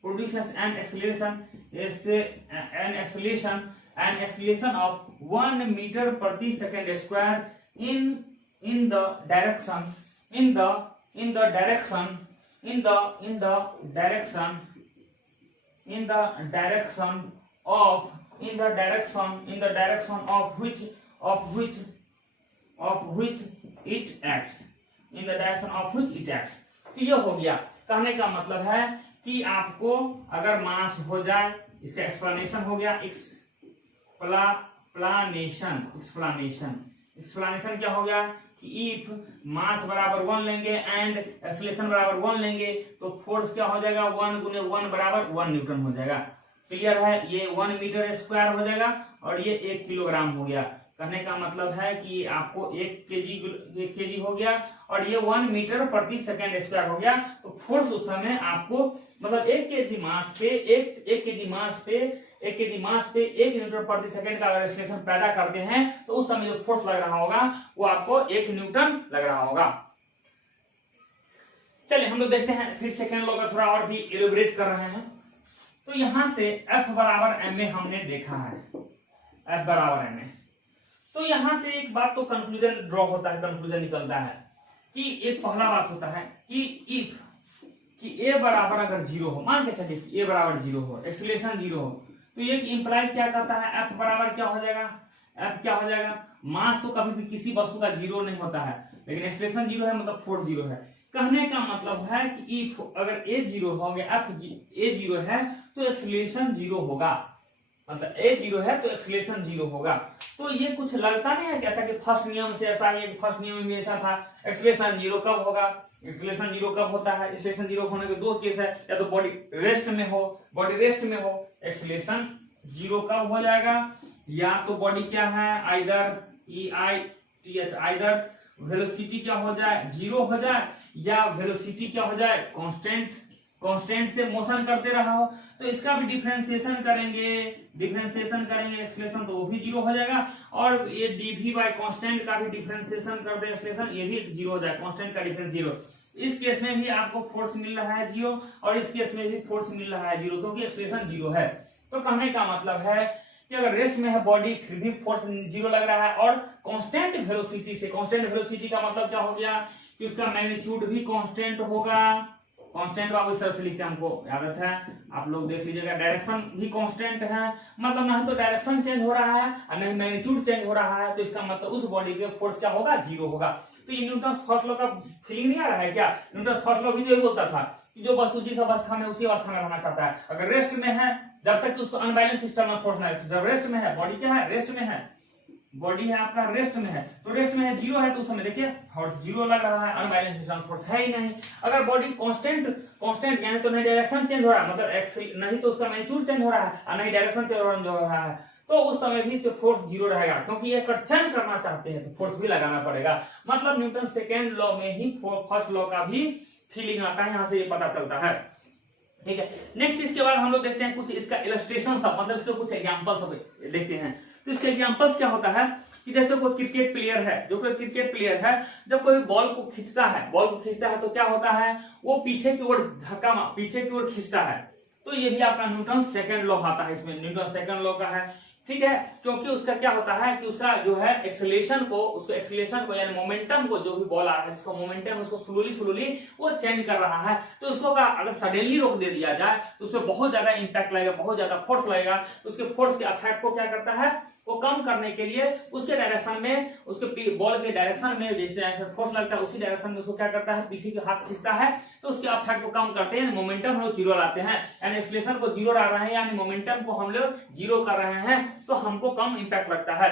produces an acceleration of 1 meter प्रति second square in the direction of which it acts, तो ये हो गया। कहने का मतलब है कि आपको अगर मास हो जाए, इसका एक्सप्लेनेशन हो गया, एक्सप्लेनेशन क्या हो गया कि इफ मास बराबर 1 लेंगे एंड एक्सेलरेशन बराबर 1 लेंगे तो फोर्स क्या हो जाएगा, 1 गुने 1 बराबर 1 न्यूटन हो जाएगा। क्लियर है, ये 1 मीटर स्क्वायर हो जाएगा और ये 1 किलोग्राम हो गया। कहने का मतलब है कि आपको 1 केजी हो गया और ये 1 मीटर प्रति सेकंड स्क्वायर हो गया। तो फोर्स उस समय आपको मतलब 1 केजी मास पे 1 न्यूटन प्रति सेकंड का अगर एक्सेलरेशन पैदा करते हैं तो उस समय जो फोर्स लग रहा होगा वो आपको 1 न्यूटन लग रहा होगा। चलिए हम लोग देखते हैं फिर सेकंड लॉ का थोड़ा और भी इलेबोरेट कर रहे हैं। तो यहां से F बराबर ma हमने देखा है, F बराबर ma। तो यहां से एक बात तो कंक्लूजन ड्रॉ होता है, कंक्लूजन निकलता है कि एक पहला बात होता है कि इफ कि a बराबर अगर 0 हो, मान के चलिए कि a बराबर 0 हो, एक्सेलरेशन 0 हो, तो ये इंप्लाइज क्या करता है, F बराबर क्या हो जाएगा, F क्या हो जाएगा, मास तो कभी भी किसी वस्तु का 0 नहीं होता है, लेकिन एक्सेलरेशन 0 है मतलब फोर्स 0 है। कहने का मतलब है कि इफ अगर a 0 हो गया, a 0 है तो एक्सेलरेशन 0 होगा, मतलब a 0 है तो एक्सेलरेशन 0 होगा। तो ये कुछ लगता नहीं है कैसा कि फर्स्ट नियम से ऐसा है, फर्स्ट नियम में ऐसा था, एक्सेलरेशन 0 कब होगा, एक्सेलरेशन 0 कब होता है, एक्सेलरेशन 0 होने के दो केस है, या तो बॉडी रेस्ट में हो, एक्सेलरेशन 0 कब हो जाएगा, या तो बॉडी क्या है आइदर आइदर वेलोसिटी क्या हो जाए 0 हो जाए, या वेलोसिटी क्या हो जाए कांस्टेंट से मोशन करते रहा हो। तो इसका भी डिफरेंशिएशन करेंगे एक्सेलरेशन तो वो भी 0 हो जाएगा, और ये dv बाय कांस्टेंट का भी डिफरेंशिएशन कर दे एक्सेलरेशन, ये भी 0 हो जाए, कांस्टेंट का डिफरेंस 0। इस केस में भी आपको फोर्स मिल रहा है 0 और इस केस में भी फोर्स मिल रहा है 0, क्योंकि एक्सेलरेशन 0 है। तो कहने का मतलब है कि अगर रेस्ट में है बॉडी फिर भी फोर्स 0 लग रहा है, और कांस्टेंट वेलोसिटी का मतलब क्या हो गया कि उसका मैग्नीट्यूड भी कांस्टेंट होगा। कांस्टेंट आप इस तरह से लिखते हैं, हमको आदत है, आप लोग देख लीजिएगा, डायरेक्शन भी कांस्टेंट है, मतलब ना तो डायरेक्शन चेंज हो रहा है और नहीं मैग्नीट्यूड चेंज हो रहा है, तो इसका मतलब उस बॉडी पे फोर्स क्या होगा 0 होगा। तो ये न्यूटन फर्स्ट लॉ का फीलिंग नहीं आ रहा है क्या, न्यूटन फर्स्ट लॉ भी तो यही बोलता था कि जो वस्तु जिस अवस्था में उसी अवस्था में रहना चाहता है, अगर रेस्ट में है जब तक उसको अनबैलेंस सिस्टम में फोर्स नहीं, जब रेस्ट में है बॉडी क्या है रेस्ट में है, बॉडी है आपका रेस्ट में है, तो रेस्ट में है 0 है तो उस समय देखिए फोर्स 0 लग रहा है, अनबैलेंस सिस्टम फोर्स है ही नहीं। अगर बॉडी कांस्टेंट यानी तो नहीं डायरेक्शन चेंज हो रहा है, मतलब नहीं तो उसका मैग्नीट्यूड चेंज हो रहा है और नहीं डायरेक्शन चेंज हो रहा है, तो उस समय भी इस पे फोर्स जीरो रहेगा, क्योंकि ये अगर चेंज करना चाहते हैं तो फोर्स भी लगाना पड़ेगा। मतलब न्यूटन सेकेंड लॉ में ही फर्स्ट लॉ का भी फीलिंग आता है, यहां से ये पता चलता है। ठीक है, नेक्स्ट इसके बाद हम लोग देखते हैं कुछ इसका इलस्ट्रेशन सब, मतलब इसके कुछ एग्जांपल सब देखते हैं। तो इसके एग्जांपल्स क्या होता है कि जैसे कोई क्रिकेट प्लेयर है, जो कोई क्रिकेट प्लेयर है जब कोई बॉल को खींचता है तो क्या होता है, वो पीछे की ओर पीछे की ओर खींचता है। तो ये भी आपका न्यूटन सेकंड लॉ आता है, इसमें न्यूटन सेकंड लॉ का है। ठीक है, क्योंकि उसका क्या होता है कि उसका जो है एक्सेलेरेशन को यानी मोमेंटम को, जो भी बॉल आ रहा है जिसको मोमेंटम, उसको स्लोली वो चेंज कर रहा है। तो उसको अगर सडनली रोक दे दिया जाए तो उसमें बहुत ज्यादा इंपैक्ट लगेगा, बहुत ज्यादा फोर्स लगेगा। तो उसके फोर्स के इफेक्ट को क्या करता है, वो कम करने के लिए उसके डायरेक्शन में, उसके बॉल के डायरेक्शन में जैसे फोर्स लगता है उसी डायरेक्शन में उसको क्या करता है, पीछे के हाथ खींचता है। तो उसके इफेक्ट को कम करते हैं, मोमेंटम हम लोग जीरो लाते हैं, यानी एक्सेलरेशन को जीरो ला रहे हैं, यानी मोमेंटम को हम लोग जीरो कर रहे हैं, तो हमको कम इंपैक्ट लगता है।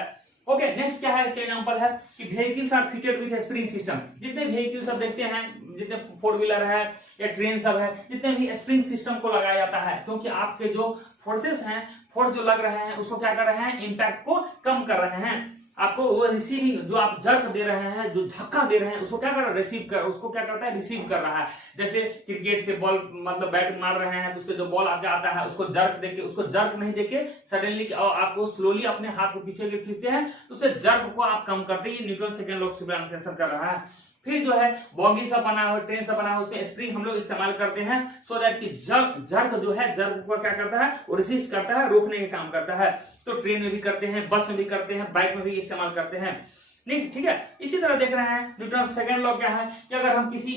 ओके, नेक्स्ट क्या है, इसका एग्जांपल है कि vehicles are fitted with spring system. जितने व्हीकल सब देखते हैं, जितने फोर व्हीलर है या ट्रेन सब है, जितने भी स्प्रिंग सिस्टम को लगाया जाता है, क्योंकि आपके जो फोर्सेस हैं, फोर्स जो लग रहे हैं उसको क्या कर रहे हैं, इंपैक्ट को कम कर रहे हैं। आपको वो रिसीविंग, जो आप जर्क दे रहे हैं, जो धक्का दे रहे हैं, उसको क्या कर रहा है, उसको क्या करता है, रिसीव कर रहा है। जैसे क्रिकेट से बॉल मतलब बैट मार रहे हैं तो उसके जो बॉल आगे आता है उसको जर्क देके, उसको जर्क नहीं देके सडनली आपको स्लोली अपने हाथ को पीछे के खींचते हैं, तो उससे जर्क को आप कम करते हैं। न्यूटन सेकंड लॉ से आंसर कर रहा है। फिर जो है बॉगी सब बना हो, ट्रेन सब बना हो, उसमें स्प्रिंग हम लोग इस्तेमाल करते हैं सो दैट कि जर्क जो है, जर्क को क्या करता है, वो रेसिस्ट करता है, रोकने का काम करता है। तो ट्रेन में भी करते हैं, बस में भी करते हैं, बाइक में भी इस्तेमाल करते हैं। ठीक है, इसी तरह देख रहे हैं न्यूटन सेकंड लॉ क्या है कि अगर हम किसी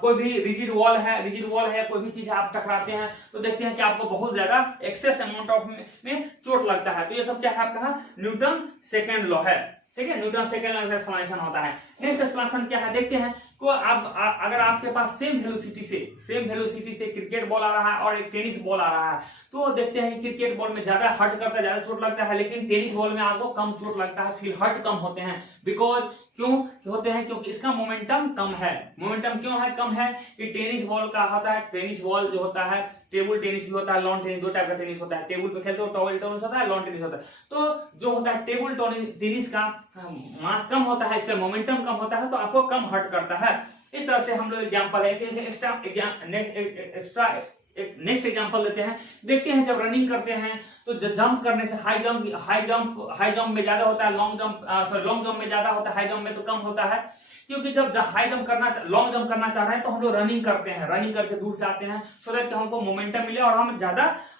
कोई भी रिजिड वॉल है, कोई भी चीज आप टकराते हैं तो देखते हैं कि आपको बहुत ज्यादा एक्सेस अमाउंट ऑफ में चोट लगता है। तो ये सब क्या है आपका न्यूटन सेकंड लॉ है। ठीक है, न्यूटन सेकंड लॉ का एक्सप्लेनेशन होता है। नेक्स्ट एक्सप्लेनेशन क्या है देखते हैं को अगर आपके पास सेम वेलोसिटी से क्रिकेट बॉल आ रहा है और एक टेनिस बॉल आ रहा है, तो देखते हैं क्रिकेट बॉल में ज्यादा हर्ट करता है, ज्यादा चोट लगता है, लेकिन टेनिस बॉल में आपको कम चोट लगता है, फिर हर्ट कम होते हैं। बिकॉज क्यों होते हैं, क्योंकि इसका मोमेंटम कम है। मोमेंटम क्यों है, कम है कि टेनिस बॉल का होता है, टेनिस बॉल जो होता है, टेबल टेनिस भी होता है, लॉन टेनिस, दो टाइप का टेनिस होता है। टेबल पे खेलते हो टेबल टेनिस होता है, लॉन टेनिस होता है। तो जो होता है टेबल टेनिस का मास कम होता है, इसका मोमेंटम कम होता है, तो आपको कम हर्ट करता है। इस तरह से हम लोग एग्जांपल है नेक्स्ट एग्जांपल लेते हैं। देखते हैं जब रनिंग करते हैं तो जंप करने से हाई जंप में ज्यादा होता है, लॉन्ग जंप में ज्यादा होता है, हाई जंप में तो कम होता है। क्योंकि जब हाई जंप लॉन्ग जंप करना चाह रहे हैं तो हम लोग रनिंग करते हैं, रनिंग करके दूर से आते हैं सो दैट हमको मोमेंटम मिले और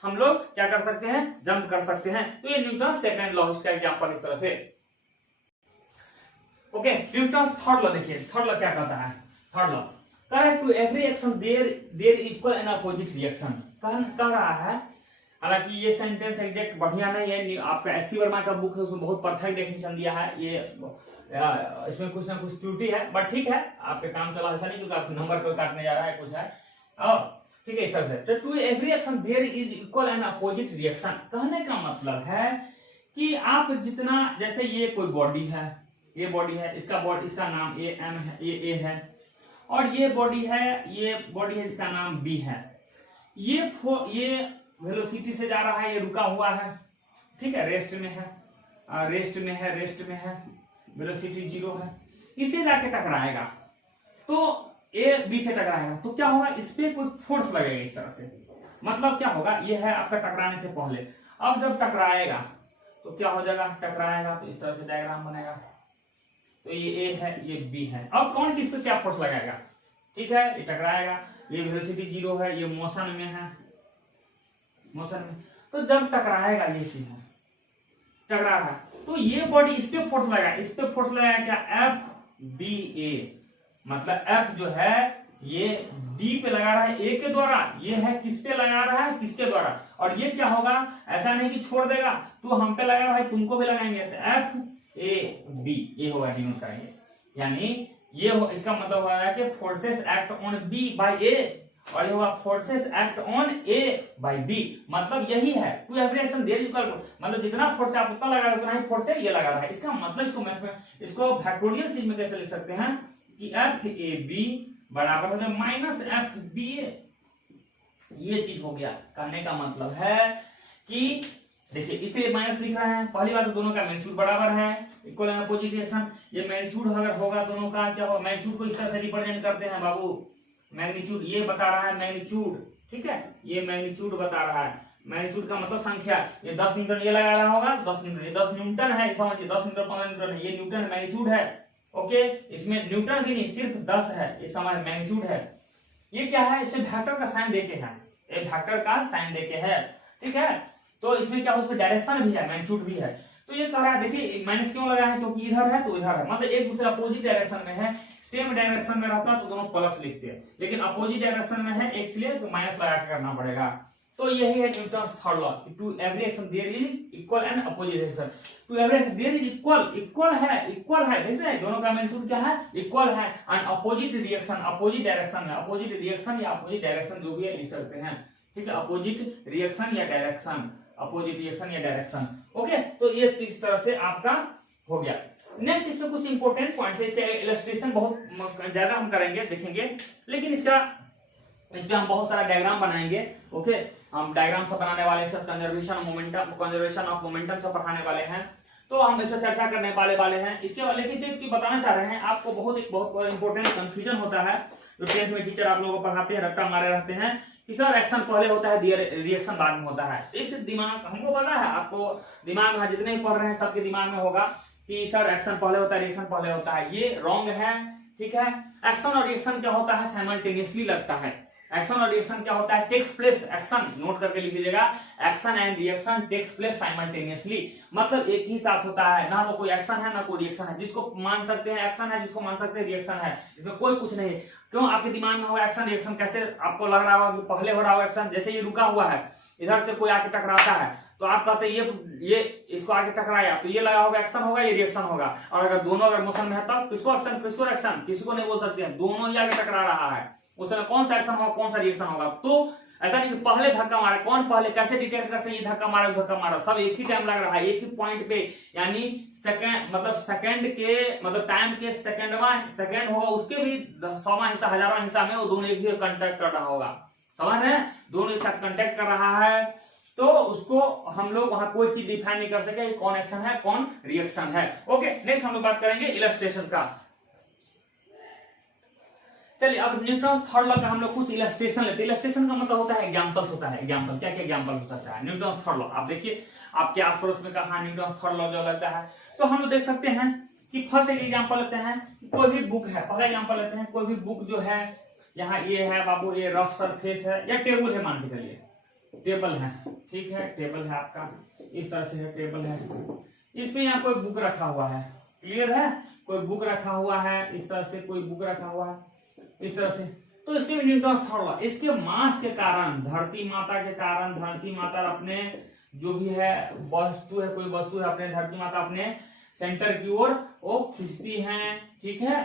हम लोग क्या कर सकते हैं, जंप कर सकते हैं। तो ये न्यूटन सेकंड लॉ इसका एग्जांपल इस तरह से। ओके, न्यूटन थर्ड लॉ देखिए, थर्ड लॉ क्या कहता है। Third law correct to every action there equal and opposite reaction कह रहा है। हालांकि ये सेंटेंस एग्जैक्ट बढ़िया नहीं है, आपका एससी वर्मा का बुक है उसमें बहुत परफेक्ट डेफिनेशन दिया है, ये इसमें कुछ ना कुछ त्रुटि है, बट ठीक है, आपके काम चला, ऐसा नहीं क्योंकि आपके नंबर कोई काटने जा रहा है, कुछ है। ठीक है, इस तरह से to every action there is equal and opposite reaction कहने का मतलब है कि आप जितना, जैसे ये कोई बॉडी है, ये बॉडी है, इसका नाम ए एम है, ये ए है, और ये बॉडी है इसका नाम बी है। ये वेलोसिटी से जा रहा है, ये रुका हुआ है, ठीक है, रेस्ट में है, वेलोसिटी 0 है, इसे जाके टकराएगा, तो ए बी से टकराएगा, तो क्या होगा, इस पे कोई फोर्स लगेगा इस तरह से। मतलब क्या होगा, ये है आपका टकराने से पहले, अब जब टकराएगा तो क्या हो जाएगा, टकराएगा तो इस तरह से डायग्राम बनेगा। तो ये ए है, ये बी है, अब कौन किस पे क्या फोर्स लगाएगा, ठीक है, ये टकराएगा, ये वेलोसिटी 0 है, ये मोशन में, तो जब टकराएगा, ये चीज है, टकरा रहा है, तो ये बॉडी इस पे फोर्स लगाएगा, क्या, एफ बी ए, मतलब एफ जो है ये बी पे लगा रहा है ए के द्वारा, ये है किस पे लगा रहा है, किसके द्वारा, और ये क्या होगा, ऐसा नहीं कि छोड़ देगा, तो हम पे लगा रहा है, तुमको भी लगाएंगे, तो एफ ए बी, ये होगा डिनोट करेंगे, यानी ये इसका मतलब हो रहा है कि forces act on B by A, और ये होगा forces act on A by B, मतलब यही है to every action there equal, मतलब जितना फोर्स आप उतना लगा रहे उतना ही फोर्स ये लगा रहा है। इसका मतलब इसको फैक्टोरियल चीज में कैसे लिख सकते हैं कि एफ ए बी बराबर हो जाए माइनस एफ बी ए, ये चीज हो गया। कहने का मतलब है कि देखिए इसलिए माइनस लिख रहे हैं। पहली बात तो दोनों का मैग्नीट्यूड बराबर है, इक्वल एंड अपोजिट रिएक्शन। ये मैग्नीट्यूड अगर होगा दोनों का क्या होगा, मैग्नीट्यूड को इस तरह से रिप्रेजेंट करते हैं बाबू, मैग्नीट्यूड ये बता रहा है मैग्नीट्यूड, ठीक है, ये मैग्नीट्यूड बता रहा है। मैग्नीट्यूड का मतलब संख्या, ये 10 न्यूटन ये लगा रहा होगा, 10 न्यूटन, ये 10 न्यूटन है, समझिए 10 न्यूटन 15 न्यूटन है, ये न्यूटन मैग्नीट्यूड है। ओके, इसमें न्यूटन भी नहीं, सिर्फ 10 है, ये समझ मैग्नीट्यूड है। ये क्या है, इसे वेक्टर का साइन देके है, ये वेक्टर का साइन देके है, ठीक है। तो इसमें क्या उसमें डायरेक्शन भी है, मैग्नीट्यूड भी है। तो ये कह रहा है, देखिए माइनस क्यों लगा है, क्योंकि इधर है तो इधर है, मतलब एक दूसरे अपोजिट डायरेक्शन में है। सेम डायरेक्शन में रहता तो दोनों प्लस लिखते हैं, लेकिन अपोजिट डायरेक्शन में है इसलिए तो माइनस लगा के करना पड़ेगा। तो यही है Newton's third law, to every action there is equal and opposite action. To every action there is equal, equal है, देखते हैं दोनों का मैग्नीट्यूड क्या है, इक्वल है। And opposite reaction, opposite direction में, अपोजिट रिएक्शन या अपोजिट डायरेक्शन जो भी है लिख सकते हैं, ठीक है, अपोजिट रिएक्शन या डायरेक्शन, अपोजिट रिएक्शन या डायरेक्शन। ओके, तो ये इस तरह से आपका हो गया। नेक्स्ट इसमें कुछ इंपॉर्टेंट पॉइंट्स है, इसका इलस्ट्रेशन बहुत ज्यादा हम करेंगे, देखेंगे, लेकिन इसका इस पे हम बहुत सारा डायग्राम बनाएंगे। ओके, हम डायग्राम से बनाने वाले हैं, कंजर्वेशन ऑफ मोमेंटम से पढ़ाने वाले हैं, तो हम इस पर चर्चा करने वाले हैं। इसके वाले की बताना चाह रहे हैं आपको, बहुत इंपॉर्टेंट कंफ्यूजन होता है जो 10th में टीचर आप लोगों को पढ़ाते हैं, रट्टा मारे रहते हैं कि सर एक्शन पहले होता है, रिएक्शन बाद में होता है। इस दिमाग हमको पता है, आपको दिमाग में जितने पढ़ रहे हैं सबके दिमाग में होगा कि सर एक्शन पहले होता है, रिएक्शन पहले होता है। ये रॉन्ग है, ठीक है। एक्शन और रिएक्शन क्या होता है, साइमल्टेनियसली लगता है। एक्शन और रिएक्शन क्या होता है, टेक्स प्लेस, एक्शन नोट करके लिख लीजिएगा, action and reaction takes place simultaneously, मतलब एक ही साथ होता है। ना तो कोई एक्शन है ना कोई रिएक्शन है, जिसको मान सकते हैं एक्शन है, जिसको मान सकते हैं रिएक्शन है, इसमें कोई कुछ नहीं। क्यों आपके दिमाग में हो एक्शन रिएक्शन, कैसे आपको लग रहा होगा कि पहले हो रहा हो एक्शन, जैसे ये रुका हुआ है, इधर से कोई आके टकराता है तो आप कहते हैं ये इसको आगे टकराया तो ये लगा होगा एक्शन होगा, ये रिएक्शन होगा। और अगर दोनों अगर मोशन में है तब किसको एक्शन किसको रिएक्शन, किसी को नहीं बोल सकते हैं, दोनों ही आगे टकरा रहा है, उस समय कौन सा एक्शन होगा कौन सा रिएक्शन होगा। तो ऐसा नहीं कि पहले धक्का मारा, कौन पहले कैसे डिटेक्ट करते हैं, ये धक्का मारा, सब एक ही टाइम लग रहा है, एक ही पॉइंट पे, यानी सेकंड मतलब सेकंड के मतलब टाइम के सेकंड होगा, उसके भी 100वां हिस्सा 1000वां हिस्सा में वो दोनों एक ही कांटेक्ट कर रहा होगा, समझ रहे हैं, दोनों एक साथ कांटेक्ट कर रहा है। तो उसको हम लोग वहां कोई चीज डिफाइन नहीं कर सके कौन एक्शन है कौन रिएक्शन है। ओके, नेक्स्ट हम लोग बात करेंगे इलस्ट्रेशन का। चलिए अब न्यूटन थर्ड लॉ का हम लोग कुछ इलस्ट्रेशन लेते हैं। इलस्ट्रेशन का मतलब होता है एग्जांपल्स होता है, एग्जांपल क्या क्या एग्जांपल हो सकता है न्यूटन थर्ड लॉ। आप देखिए आपके आस पड़ोस में कहा न्यूटन थर्ड लॉ जो लगता है, तो हम लोग देख सकते हैं कि फर्स्ट एक एग्जांपल लेते हैं, कोई भी बुक है, पहला एग्जांपल लेते हैं, कोई भी बुक जो है, यहाँ ये है बाबू, ये रफ सरफेस है या टेबल है, मान के चलिए टेबल है, ठीक है, टेबल है आपका, इस तरह से है टेबल है, इसमें यहाँ कोई बुक रखा हुआ है, क्लियर है, कोई बुक रखा हुआ है, इस तरह से कोई बुक रखा हुआ है, इस तरह से। तो इसके भी न्यूटन थर्ड लॉ, इसके मास के कारण, धरती माता के कारण, धरती माता अपने जो भी है वस्तु है, कोई वस्तु है, अपने धरती माता अपने सेंटर की ओर वो खींचती है, ठीक है।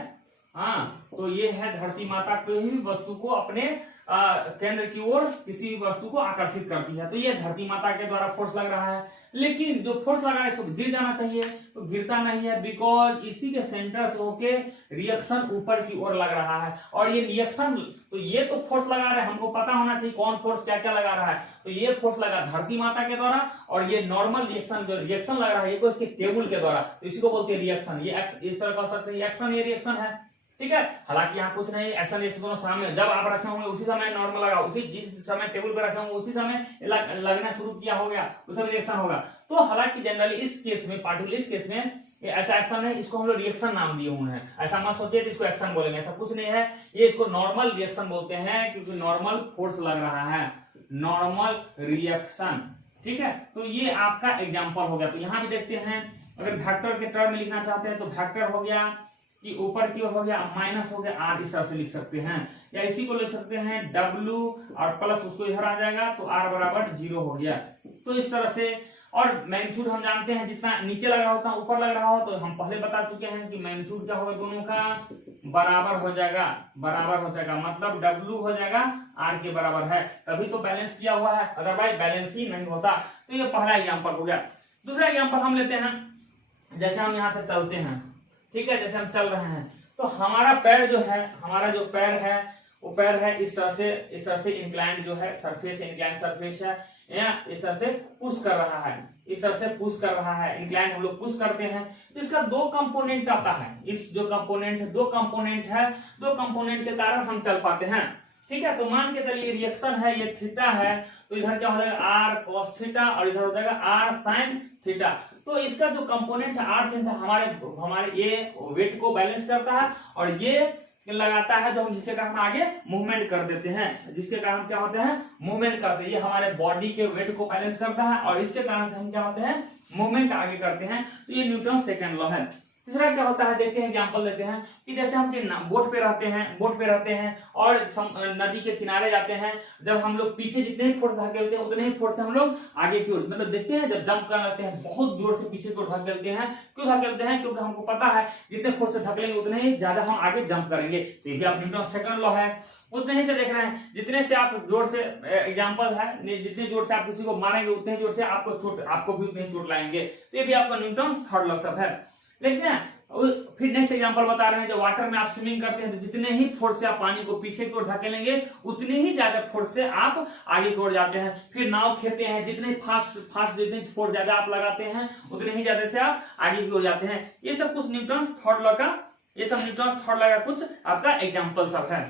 हाँ, तो ये है धरती माता कोई भी वस्तु को अपने केंद्र की ओर किसी वस्तु को आकर्षित करती है, तो ये धरती माता के द्वारा फोर्स लग रहा है। लेकिन जो फोर्स लगा है इसको गिर जाना चाहिए, तो गिरता नहीं है, बिकॉज इसी के सेंटर से होके रिएक्शन ऊपर की ओर लग रहा है। और ये रिएक्शन, तो ये तो फोर्स लगा रहा है, हमको पता होना चाहिए कौन फोर्स क्या क्या लगा रहा है। तो ये फोर्स लगा धरती माता के द्वारा, और ये नॉर्मल रिएक्शन जो रिएक्शन लग रहा है ये इसके टेबल के द्वारा, तो इसी को बोलते हैं रिएक्शन। ये इस तरह कह सकते हैं एक्शन, ये रिएक्शन है, ठीक है। हालांकि यहाँ कुछ नहीं, एक्शन रिएक्शन दोनों सामने, जब आप रखे होंगे उसी समय नॉर्मल लगा, उसी जिस समय टेबल पर रखे होंगे उसी समय लगना शुरू किया हो गया, उस समय रिएक्शन होगा। तो हालांकि जनरली इस केस में, पार्टिकुलर इस केस में ऐसा एक्शन है, इसको हम लोग रिएक्शन नाम दिए हुए हैं, ऐसा मत सोचिए इसको एक्शन बोलेंगे, ऐसा कुछ नहीं है। ये इसको नॉर्मल रिएक्शन बोलते हैं क्योंकि नॉर्मल फोर्स लग रहा है, नॉर्मल रिएक्शन, ठीक है। तो ये आपका एग्जाम्पल हो गया। तो यहाँ भी देखते हैं, अगर वेक्टर के टर्म में लिखना चाहते हैं तो वेक्टर हो गया कि ऊपर की ओर हो गया, माइनस हो गया आर, इस तरह से लिख सकते हैं, या इसी को लिख सकते हैं W और प्लस उसको इधर आ जाएगा तो R बराबर 0 हो गया। तो इस तरह से, और मैग्नीट्यूड हम जानते हैं जितना नीचे लग रहा होता है ऊपर लग रहा हो, तो हम पहले बता चुके हैं कि मैग्नीट्यूड क्या होगा, दोनों का बराबर हो जाएगा, बराबर हो जाएगा, मतलब W हो जाएगा R के बराबर है, तभी तो बैलेंस किया हुआ है, अदरवाइज बैलेंस ही नहीं होता। तो ये पहला एग्जाम्पल हो गया। दूसरा एग्जाम्पल हम लेते हैं, जैसे हम यहाँ से चलते हैं, ठीक है, जैसे हम चल रहे हैं तो हमारा पैर जो है, हमारा जो पैर है वो पैर है इस तरह से इंक्लाइंड जो है सरफेस, इंक्लाइंड सरफेस है, या इस तरह से पुश कर रहा है, इस तरह से पुश कर रहा है, इंक्लाइन हम लोग पुश करते हैं। तो इसका दो कंपोनेंट आता है, इस जो कंपोनेंट दो कंपोनेंट है, दो कंपोनेंट के कारण हम चल पाते हैं। ठीक है, तो मान के चलिए रिएक्शन है, ये थीटा है, तो इधर क्या हो जाएगा आर कॉस थीटा और इधर हो जाएगा आर साइन थीटा। तो इसका जो कंपोनेंट है आर साइन हमारे ये वेट को बैलेंस करता है और ये लगाता है जो हम जिसके कारण आगे मूवमेंट कर देते हैं, जिसके कारण क्या होते हैं मूवमेंट करते हैं। ये हमारे बॉडी के वेट को बैलेंस करता है और इसके कारण से हम क्या होते हैं मूवमेंट आगे करते हैं। तो ये न्यूटन सेकंड लॉ है। तीसरा क्या होता है देखते हैं, एग्जांपल देते हैं कि जैसे हम बोट पे रहते हैं और नदी के किनारे जाते हैं, जब हम लोग पीछे जितने ही फोर्स धकेलते हैं उतने ही फोर्स से हम लोग आगे की ओर मतलब देखते हैं, जब जंप करने लगते हैं बहुत जोर से पीछे की ओर धकेलते हैं। क्यों धकेलते हैं? क्योंकि हमको पता है जितने फोर्स से धकेलेंगे उतने ही ज्यादा हम आगे जंप करेंगे। तो ये आप न्यूटन सेकंड लॉ है। उतने ही से देख रहे हैं, जितने से आप जोर से एग्जांपल है, जितने जोर से आप किसी को मारेंगे उतने जोर से आपको भी उतने चोट लाएंगे। तो ये भी आपका न्यूटन थर्ड लॉ सब है। देखते हैं फिर नेक्स्ट एग्जांपल बता रहे हैं, जो वाटर में आप स्विमिंग करते हैं तो जितने ही फोर्स से आप पानी को पीछे की ओर धकेलेंगे उतने ही ज्यादा फोर्स से आप आगे की ओर जाते हैं। फिर नाव खेते हैं, जितने फास्ट जितने फोर्स ज्यादा आप लगाते हैं उतने ही ज्यादा से आप आगे की ओर जाते हैं। ये सब कुछ न्यूटन थर्ड लॉ का, ये सब न्यूटन थर्ड लॉ का कुछ आपका एग्जांपल सब है।